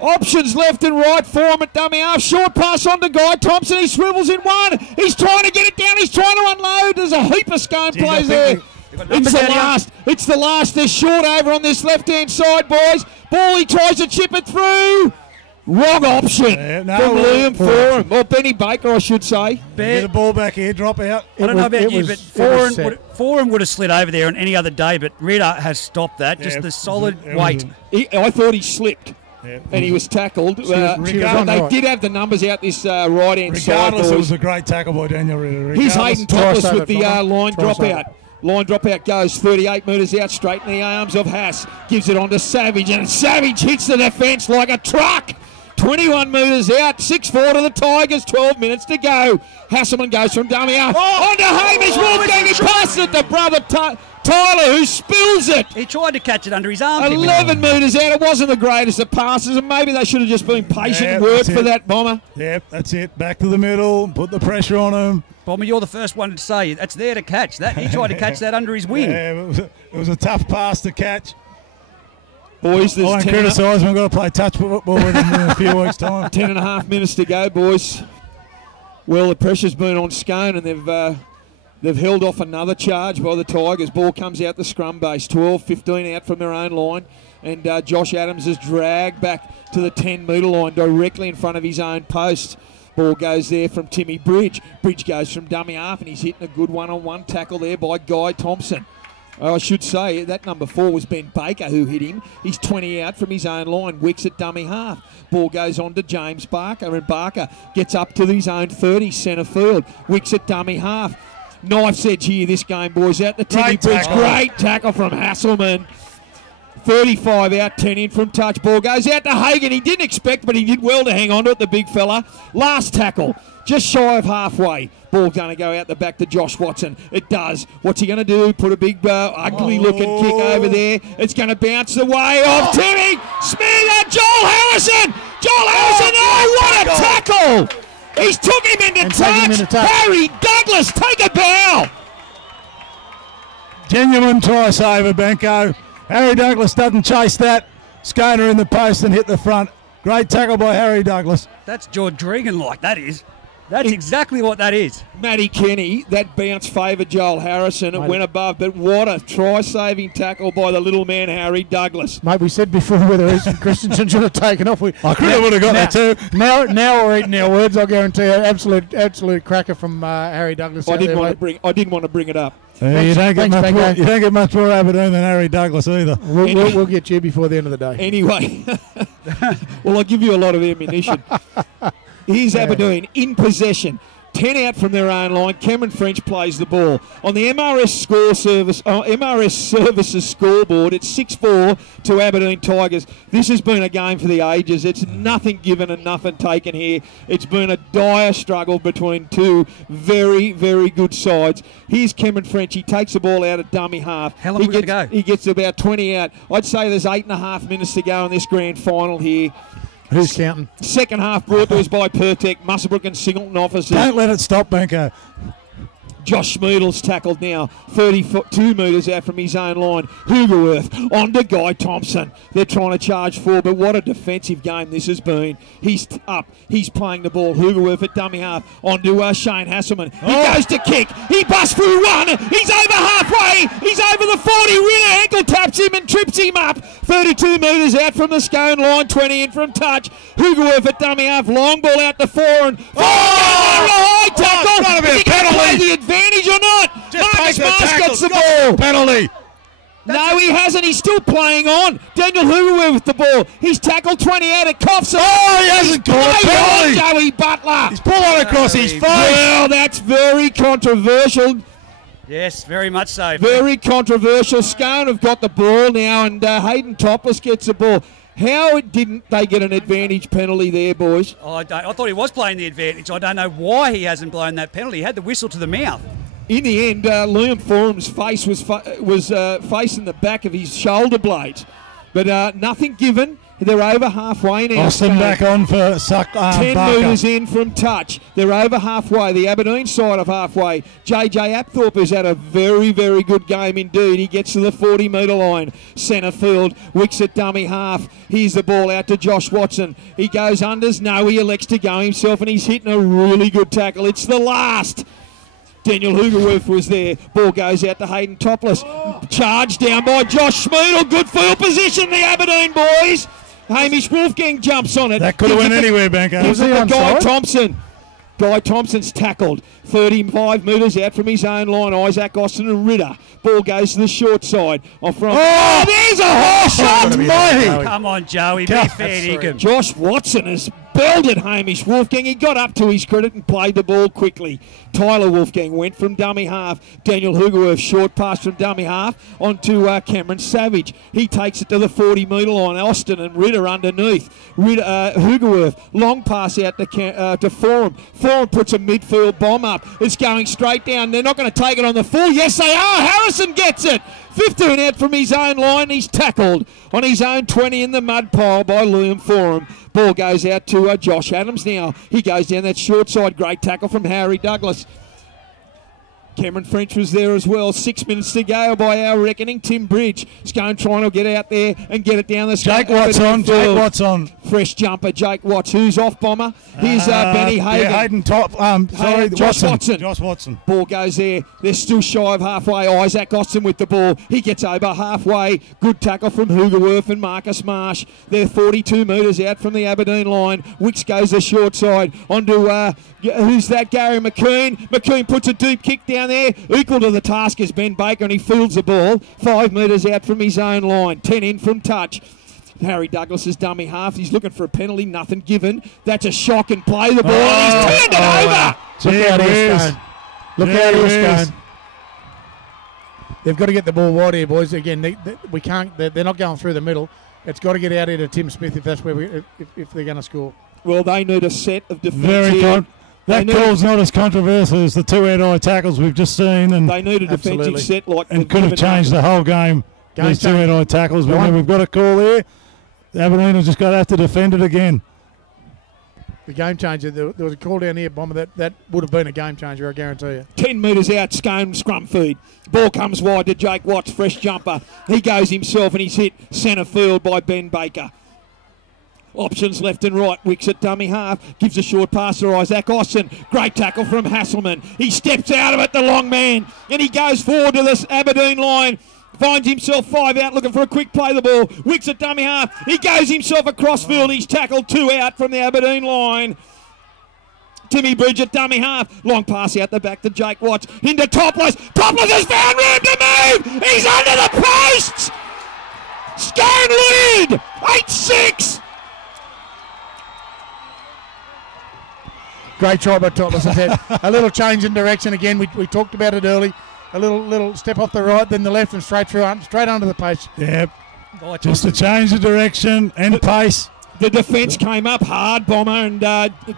Options left and right for him at dummy half. Short pass on to Guy Thompson. He swivels in one. He's trying to get it down. He's trying to unload. There's a heap of Scone plays there. It's the last. It's the last. They're short over on this left-hand side, boys. Ball, he tries to chip it through. Wrong option from Liam Forum. Or Benny Baker, I should say. Get the ball back here, drop out. I don't know about you, but Forum would have slid over there on any other day, but Ritter has stopped that. Just the solid weight. I thought he slipped. And he was tackled. They did have the numbers out this right-hand side. Regardless, it was a great tackle by Daniel Ritter. He's Hayden Topless with the line dropout. Line dropout goes 38 metres out, straight in the arms of Hass. Gives it on to Savage, and Savage hits the defence like a truck. 21 metres out, 6-4 to the Tigers, 12 minutes to go. Hasselman goes from dummy out. On to Hamish Wolfgang. He passes it to brother Tyler, who spills it. He tried to catch it under his arm. 11 metres out. It wasn't the greatest of passes, and maybe they should have just been patient and worked for that bomber. Yep, that's it. Back to the middle, put the pressure on him. Bomber, you're the first one to say that's there to catch that. He tried to catch that under his wing. Yeah, it was a tough pass to catch. Boys, I won't criticise him. I've got to play touch football with him in a few weeks' time. 10.5 minutes to go, boys. Well, the pressure's been on Scone, and they've held off another charge by the Tigers. Ball comes out the scrum base. 12-15 out from their own line. And Josh Adams is dragged back to the 10-metre line directly in front of his own post. Ball goes there from Timmy Bridge. Bridge goes from dummy half, and he's hitting a good one-on-one tackle there by Guy Thompson. I should say that number 4 was Ben Baker who hit him. He's 20 out from his own line. Wicks at dummy half. Ball goes on to James Barker, and Barker gets up to his own 30 centre field. Wicks at dummy half. Knife's edge here this game, boys. Out the Timmy Bridge. Great tackle from Hasselman. 35 out, 10 in from touch. Ball goes out to Hagan. He didn't expect, but he did well to hang on to it, the big fella. Last tackle, just shy of halfway. Ball going to go out the back to Josh Watson. It does. What's he going to do? Put a big, ugly-looking kick over there. It's going to bounce the way of Timmy. Smear Joel Harrison. Joel Harrison. Oh, what a tackle. He's took him into touch. Harry Douglas, take a bow. Genuine try saver, Benko. Harry Douglas doesn't chase that. Scone in the post and hit the front. Great tackle by Harry Douglas. That's George Dregan-like, that is. That's exactly what that is. Matty Kenny, that bounce favoured Joel Harrison. It went above, but what a try-saving tackle by the little man, Harry Douglas. Mate, we said before whether Christensen should have taken off. I could have would have got that too. Now we're eating our words. I'll guarantee you, absolute cracker from Harry Douglas. I didn't want to bring it up. You don't get much more Aberdeen than Harry Douglas either. We'll get you before the end of the day. Anyway, well, I'll give you a lot of ammunition. Here's Aberdeen in possession. 10 out from their own line. Cameron French plays the ball. On the MRS Services scoreboard, it's 6-4 to Aberdeen Tigers. This has been a game for the ages. It's nothing given and nothing taken here. It's been a dire struggle between two very, very good sides. Here's Cameron French. He takes the ball out at dummy half. How long we got to go? He gets about 20 out. I'd say there's 8.5 minutes to go in this grand final here. Who's counting? Second half brought to us by Pertek, Musselbrook and Singleton officers. Don't let it stop, Benko. Josh Smeedle's tackled now, 32 metres out from his own line. Hoogerworth on to Guy Thompson. They're trying to charge forward, but what a defensive game this has been. He's up. He's playing the ball. Hoogerworth at dummy half on to Shane Hasselman. He goes to kick. He busts through one. He's over halfway. He's over the 40. Ritter ankle taps him and trips him up. 32 metres out from the Scone line, 20 in from touch. Hoogerworth at dummy half. Long ball out to Foran. High tackle. It's got to be a penalty. The advantage or not? Just Marcus take the Marsh tackle. gets the ball. Penalty. No, he hasn't. He's still playing on. Daniel Hoogerworth with the ball. He's tackled 20 out. It coughs. Oh, he hasn't caught a penalty. Joey Butler. He's pulling across his face. Well, that's very controversial. Yes, very much so. Very controversial. Scone have got the ball now, and Hayden Topless gets the ball. How didn't they get an advantage penalty there, boys? I thought he was playing the advantage. I don't know why he hasn't blown that penalty. He had the whistle to the mouth. In the end, Liam Forum's face was facing the back of his shoulder blades. But nothing given. They're over halfway now. Austin back on for 10 Barker. metres in from touch. They're over halfway. The Aberdeen side of halfway. JJ Apthorpe has had a very, very good game indeed. He gets to the 40-metre line. Centre field. Wicks at dummy half. Here's the ball out to Josh Watson. He goes unders. No, he elects to go himself, and he's hitting a really good tackle. It's the last. Daniel Hoogerworth was there. Ball goes out to Hayden Topless. Charged down by Josh Smeedle. Good field position, the Aberdeen boys. Hamish Wolfgang jumps on it. That could have went anywhere, Benko. Gives it to Guy Thompson. Guy Thompson's tackled. 35 metres out from his own line. Isaac Austin and Ritter. Ball goes to the short side. There's a horse shot. Come on, Joey. Be fair, Higgum. Josh Watson has belted Hamish Wolfgang. He got up to his credit and played the ball quickly. Tyler Wolfgang went from dummy half. Daniel Hoogerworth short pass from dummy half onto Cameron Savage. He takes it to the 40-metre line. Austin and Ritter underneath. Hoogerworth, long pass out to Forum. Forum puts a midfield bomb up. It's going straight down. They're not going to take it on the full. Yes, they are. Harrison gets it. 15 out from his own line. He's tackled on his own 20 in the mud pile by Liam Forum. Ball goes out to Josh Adams now. He goes down that short side. Great tackle from Harry Douglas. Cameron French was there as well. 6 minutes to go by our reckoning. Tim Bridge is going trying to get out there and get it down the Jake Watts on. Jake Watts on. Fresh jumper, Jake Watts. Who's off, Bomber? Here's Benny Hagan. Yeah, Hayden Top. Sorry, Josh Watson. Josh Watson. Ball goes there. They're still shy of halfway. Isaac Austin with the ball. He gets over halfway. Good tackle from Hoogerworth and Marcus Marsh. They're 42 metres out from the Aberdeen line. Wicks goes the short side onto, who's that? Gary McKeon. McKeon puts a deep kick down. down there. Equal to the task is Ben Baker, and he fields the ball 5 metres out from his own line. 10 in from touch. Harry Douglas's dummy half. He's looking for a penalty. Nothing given. That's a shock and play the ball. And he's turned it over. Look out here, Scone. Look out here, Scone. They've got to get the ball wide here, boys. Again, we can't. They're not going through the middle. It's got to get out here to Tim Smith if that's where if they're going to score. Well, they need a set of defence. That call's not as controversial as the 2 head-eye tackles we've just seen, and they need a defensive set like and could have changed the whole game. These 2 head-eye tackles, but now we've got a call here. Aberdeen has just got to have to defend it again. The game changer. There was a call down here, Bomber. That would have been a game changer, I guarantee you. 10 metres out, Scone scrum feed. Ball comes wide to Jake Watts, fresh jumper. He goes himself and he's hit centre field by Ben Baker. Options left and right. Wicks at dummy half. Gives a short pass to Isaac Austin. Great tackle from Hasselman. He steps out of it, the long man, and he goes forward to this Aberdeen line. Finds himself 5 out, looking for a quick play the ball. Wicks at dummy half. He goes himself across field. He's tackled 2 out from the Aberdeen line. Timmy Bridge at dummy half. Long pass out the back to Jake Watts. Into Topless. Topless has found room to move. He's under the posts. Scone lead. 8-6. Great try by Topless. A little change in direction again. We talked about it early. A little step off the right, then the left, and straight under the pace. Yep. Just to change the direction and pace. The defence came up hard, Bomber, and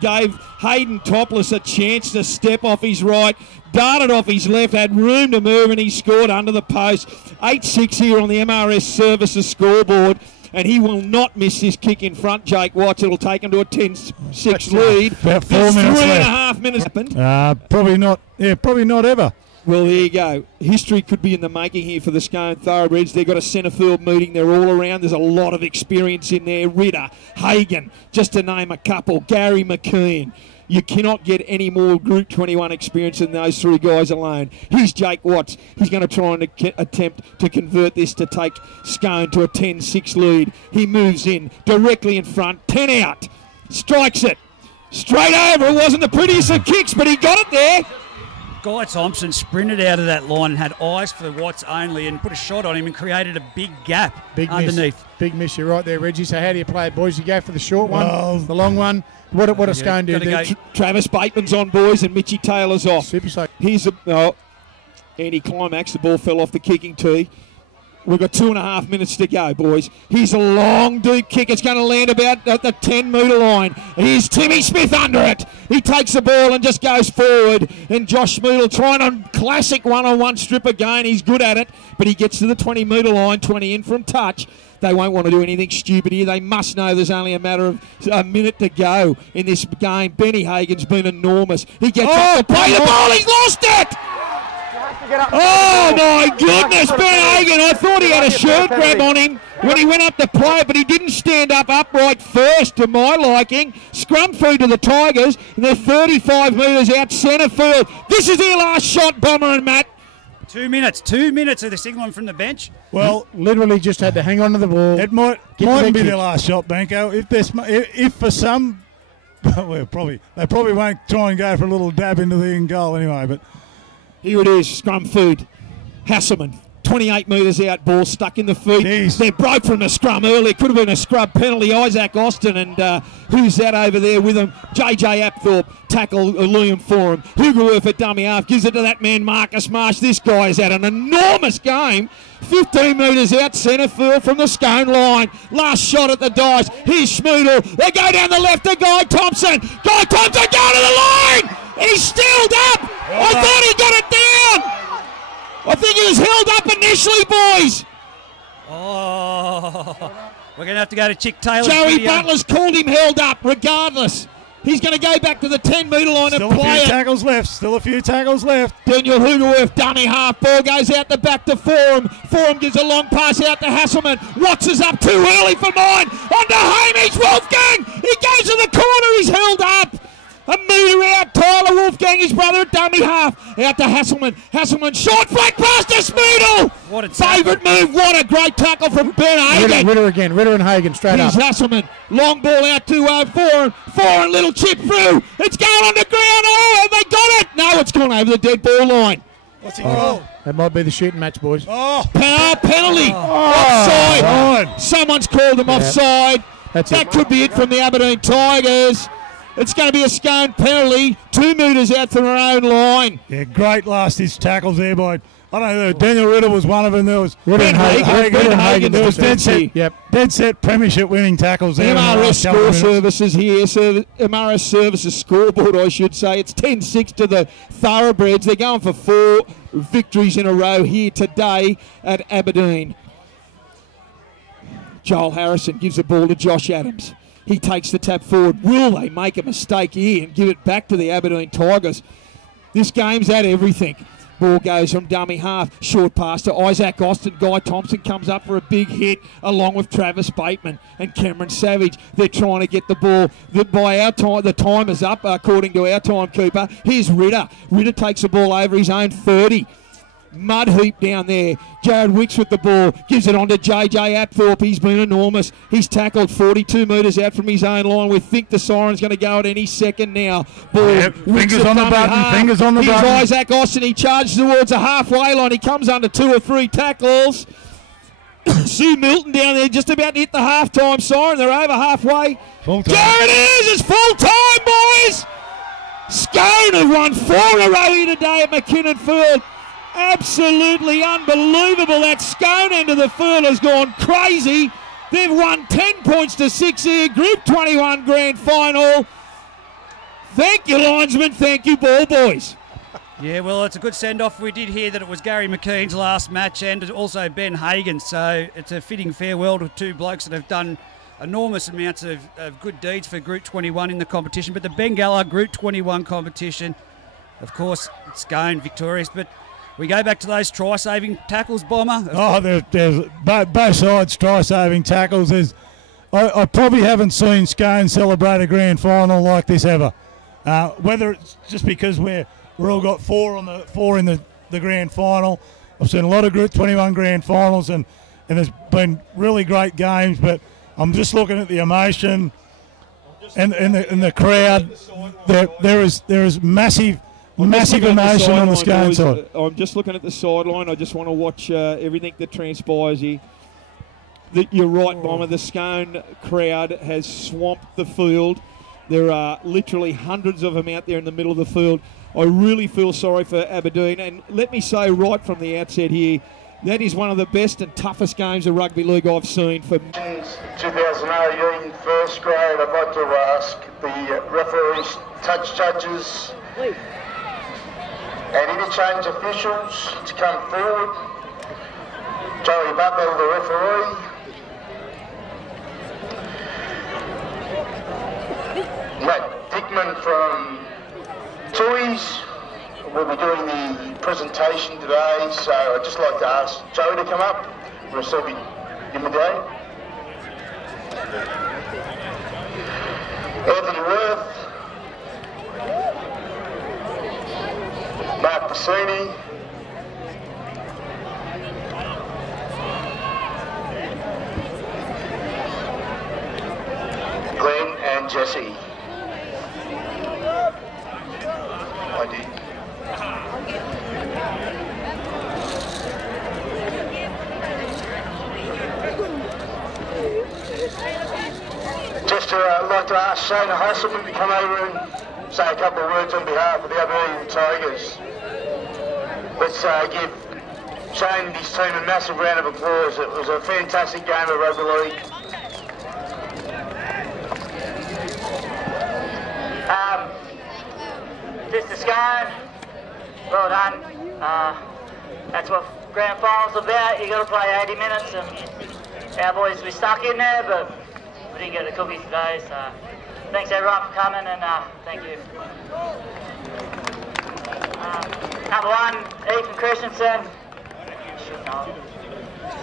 gave Hayden Topless a chance to step off his right, darted off his left, had room to move, and he scored under the post. 8-6 here on the MRS Services scoreboard. And he will not miss this kick in front, Jake Watts. It'll take him to a 10-6 lead. About 4 minutes left. 3.5 minutes happened. Probably not. Yeah, probably not ever. Well, there you go. History could be in the making here for the Scone Thoroughbreds. They've got a centre field meeting. They're all around. There's a lot of experience in there. Ritter, Hagan, just to name a couple. Gary McKeon. You cannot get any more Group 21 experience than those 3 guys alone. Here's Jake Watts. He's going to try and attempt to convert this to take Scone to a 10-6 lead. He moves in directly in front. 10 out. Strikes it. Straight over. It wasn't the prettiest of kicks, but he got it there. Guy Thompson sprinted out of that line and had eyes for Watts only and put a shot on him and created a big gap underneath. Big miss. You're right there, Reggie. So how do you play it, boys? You go for the short one, the long one. What does Scone do? Travis Bateman's on, boys, and Mitchy Taylor's off. Super safe. Here's a anti-climax. The ball fell off the kicking tee. We've got 2.5 minutes to go, boys. Here's a long, deep kick. It's going to land about at the 10-metre line. Here's Timmy Smith under it. He takes the ball and just goes forward. And Josh Smoodle trying on classic one-on-one strip again. He's good at it, but he gets to the 20-metre line, 20 in from touch. They won't want to do anything stupid here. They must know there's only a matter of a minute to go in this game. Benny Hagan's been enormous. He gets up to play the ball. He's lost it. Oh, my goodness, Ben Hagan. I thought he had a shirt grab on him when he went up to play, but he didn't stand up upright first, to my liking. Scrum through to the Tigers, and they're 35 metres out centre field. This is their last shot, Bomber and Matt. 2 minutes. 2 minutes of the signaling from the bench. Well, literally just had to hang on to the ball. It might be their last shot, Banco. If for some, well, they probably won't try and go for a little dab into the end goal anyway, but... Here it is, scrum food. Hasselman, 28 metres out, ball stuck in the feet. Jeez. They broke from the scrum early. Could have been a scrub penalty. Isaac Austin and who's that over there with him? JJ Apthorpe tackle Liam for him. Hugerworth at dummy half gives it to that man Marcus Marsh. This guy has had an enormous game. 15 metres out centre field from the Scone line. Last shot at the dice. Here's Schmoodle. They go down the left to Guy Thompson. Guy Thompson going to the line. He's stilled up. I thought he got it down. I think he was held up initially, boys. Oh, we're going to have to go to Chic Taylor. Joey Butler's called him held up regardless. He's going to go back to the 10-metre line and play it. Still a few tackles left. Daniel Hugerworth, dummy half. Ball goes out the back to Forum. Forum gives a long pass out to Hasselman. Watts is up too early for mine. On to Hamish Wolfgang. He goes to the corner. He's held up. A metre out, Tyler Wolfgang, his brother at dummy half. Out to Hasselman. Hasselman, short flank pass to Smoodle. What a favourite move. What a great tackle from Ben Hagan. Ritter again. Ritter and Hagan straight up. Here's Hasselman. Long ball out to Foran. Foran, little chip through. It's going on the ground. Oh, have they got it? No, it's gone over the dead ball line. What's he called? That might be the shooting match, boys. Oh, Penalty! Offside! Someone's called them offside. That could be it from the Aberdeen Tigers. It's going to be a Scone penalty, 2 metres out from her own line. yeah, great last-ditch tackles there by, I don't know, Daniel Ritter was one of them. There was Ben Hagen. There was dead set premiership winning tackles there. MRS Score Services here, MRS Services scoreboard, I should say. It's 10-6 to the Thoroughbreds. They're going for 4 victories in a row here today at Aberdeen. Joel Harrison gives the ball to Josh Adams. He takes the tap forward. Will they make a mistake here and give it back to the Aberdeen Tigers? This game's at everything. Ball goes from dummy half. Short pass to Isaac Austin. Guy Thompson comes up for a big hit along with Travis Bateman and Cameron Savage. They're trying to get the ball. By our time, the time is up according to our timekeeper. Here's Ritter. Ritter takes the ball over his own 30. Mud heap down there. Jared Wicks with the ball. Gives it on to JJ Apthorpe. He's been enormous. He's tackled 42 metres out from his own line. We think the siren's going to go at any second now. Ball. Fingers on the button. Fingers on the button. Here's Isaac Austin. He charges towards the halfway line. He comes under 2 or 3 tackles. Sue Milton down there just about to hit the half-time siren. They're over halfway. Full time. There it is. It's full time, boys. Scone have won 4 in a row here today at McKinnon Field. Absolutely unbelievable. That Scone end of the field has gone crazy. They've won 10 points to 6 here. Group 21 grand final. Thank you, linesman. Thank you, ball boys. Yeah, well, it's a good send-off. We did hear that it was Gary McKean's last match and also Ben Hagen, so it's a fitting farewell to 2 blokes that have done enormous amounts of good deeds for Group 21 in the competition. But the Bengala Group 21 competition, of course, it's Scone victorious, but we go back to those try-saving tackles, Bomber. Oh, there's both sides try-saving tackles. I probably haven't seen Scone celebrate a grand final like this ever. Whether it's just because we're all got 4 in the grand final. I've seen a lot of Group 21 grand finals, and there's been really great games. But I'm just looking at the emotion and the crowd. There is massive emotion on the Scone side. I'm just looking at the sideline. I just want to watch everything that transpires here. You're right, Bomber. The Scone crowd has swamped the field. There are literally hundreds of them out there in the middle of the field. I really feel sorry for Aberdeen. And let me say right from the outset here, that is one of the best and toughest games of rugby league I've seen. For 2018 first grade, I'd like to ask the referees, touch judges, and interchange officials to come forward. Joey Butler, the referee. Matt Dickman from Toys will be doing the presentation today, so I'd just like to ask Joey to come up and receive him today. Anthony Worth, Mark Bassini, Glenn and Jesse. ID. Just like to ask Shana Hasselman to come over and say a couple of words on behalf of the Aberdeen Tigers. Let's give Shane and his team a massive round of applause. It was a fantastic game of rugby league. Mr. Scone, well done. That's what grand finals about. You got to play 80 minutes, and our boys, we stuck in there, but we didn't get the cookies today. So thanks everyone for coming, and thank you. Number 1, Ethan Christensen.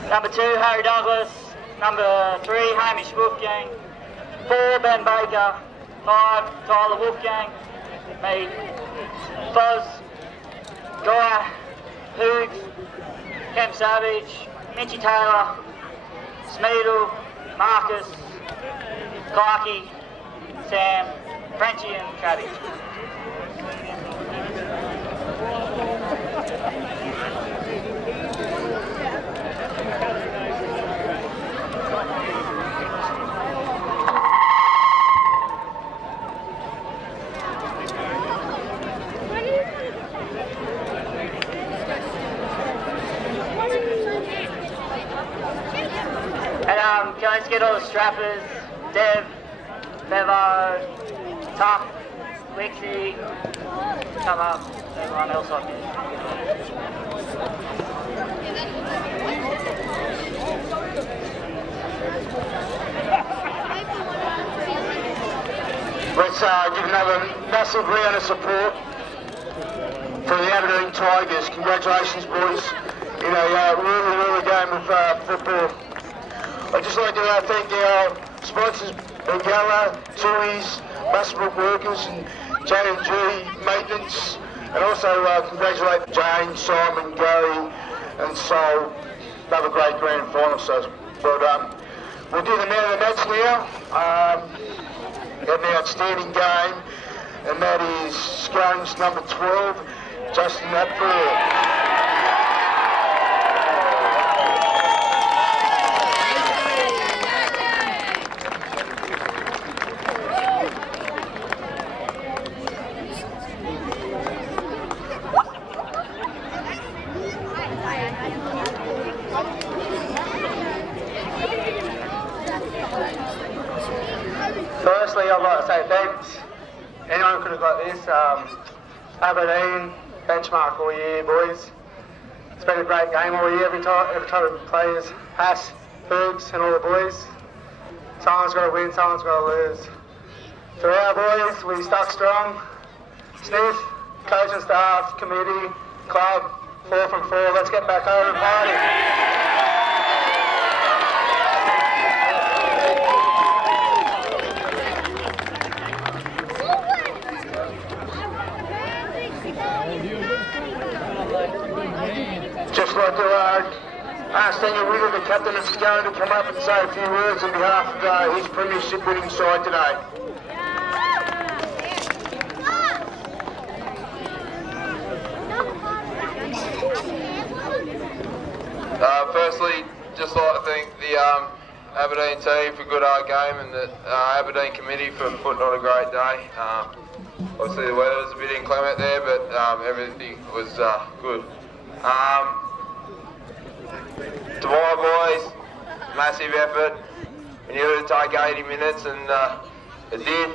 Number 2, Harry Douglas. Number 3, Hamish Wolfgang. 4, Ben Baker. 5, Tyler Wolfgang. Me, Fuzz, Guy, Hoogs, Cam Savage, Mitchy Taylor, Smeedle, Marcus, Clarkey, Sam, Frenchie and Travie. Can I just get all the strappers, Dev, Bevo, Tuck, Wixie, come up, everyone else on here. Let's give another massive round of support for the Aberdeen Tigers. Congratulations, boys, in a really game of football. I'd just like to thank our sponsors, Bengala, Tui's, Musselbrook Workers, and J&G Maintenance, and also congratulate Jane, Simon, Gary, and Sol. Another great grand final, so well done. We'll do the man of the match now. Had an outstanding game, and that is Scone's number 12, Justin Apford. Firstly, I'd like to say thanks. Anyone could have got this. Aberdeen, benchmark all year, boys. It's been a great game all year. Every time the players, Hass, Fergs, and all the boys. Someone's got to win, someone's got to lose. For our boys, we stuck strong. Smith, coaching staff, committee, club, 4 from 4. Let's get back home and party. Just like to ask Daniel Ritter, the captain of Scone, to come up and say a few words on behalf of his premiership winning side today. Firstly, just like to thank the Aberdeen team for a good hard game, and the Aberdeen committee for putting on a great day. Obviously the weather was a bit inclement there, but everything was good. To my boys, massive effort. We needed to take 80 minutes, and it did.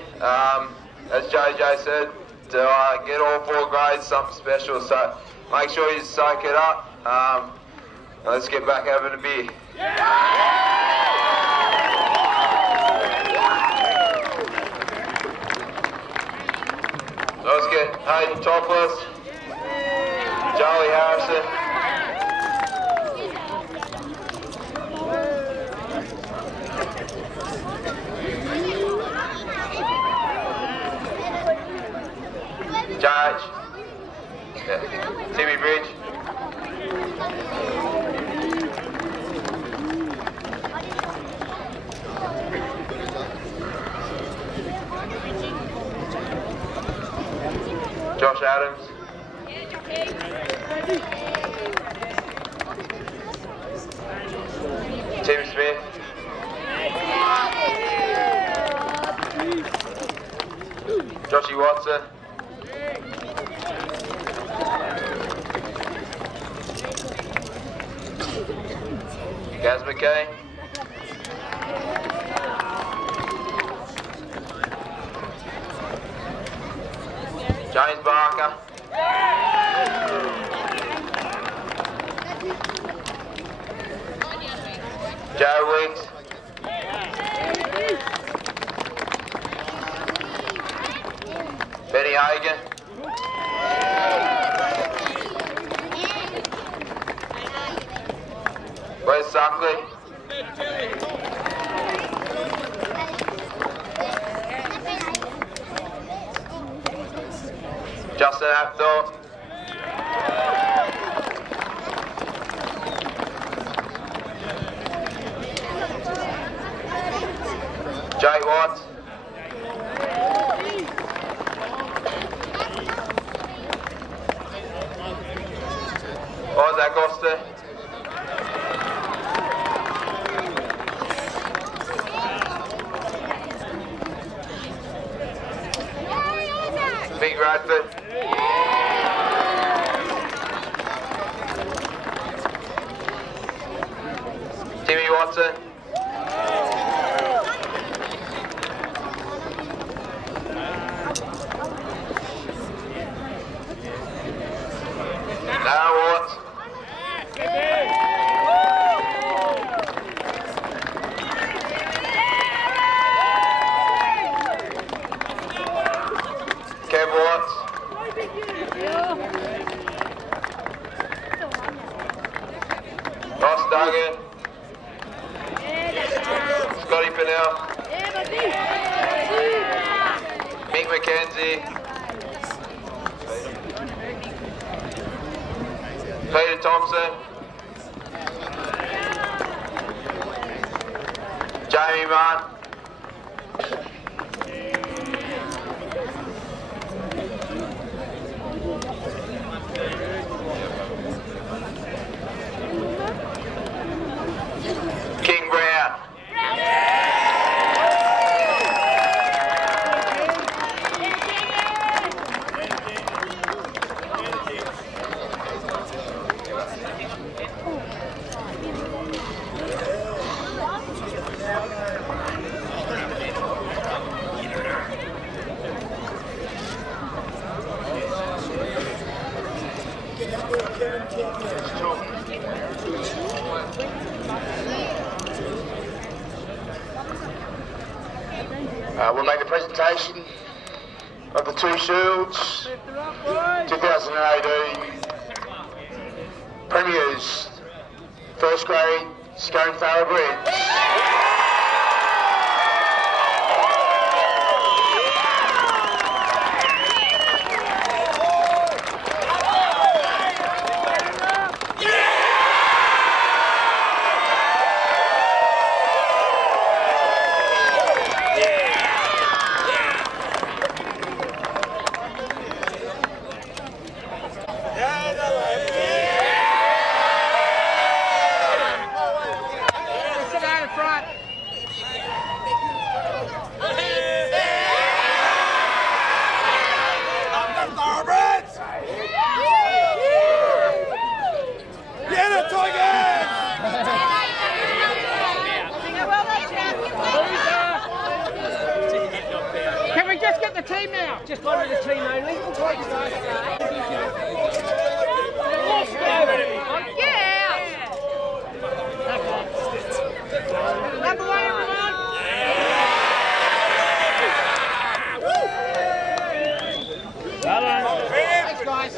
As JJ said, to get all 4 grades, something special. So make sure you soak it up. Let's get back having a beer. Let's get Hayden Topless, Charlie Harrison, Judge, Timmy Bridge, Josh Adams, Tim Smith, Joshy Watson, Gaz McKay, James Barker, Joe Weeks, Benny Hagan, Wes Suckley, Justin Apthorpe, Jay Watts, Watson. Now Watts. Kev Watts. Ross Duggan. Scotty Pinnell. Mick McKenzie. Peter Thompson. Jamie Mann. King Brown. We'll make the presentation of the two shields, 2018 Premiers, first grade, Scone Thoroughbreds. Can we just get the team now? Just one with the team only. Yeah! Number one, everyone! Thanks, guys.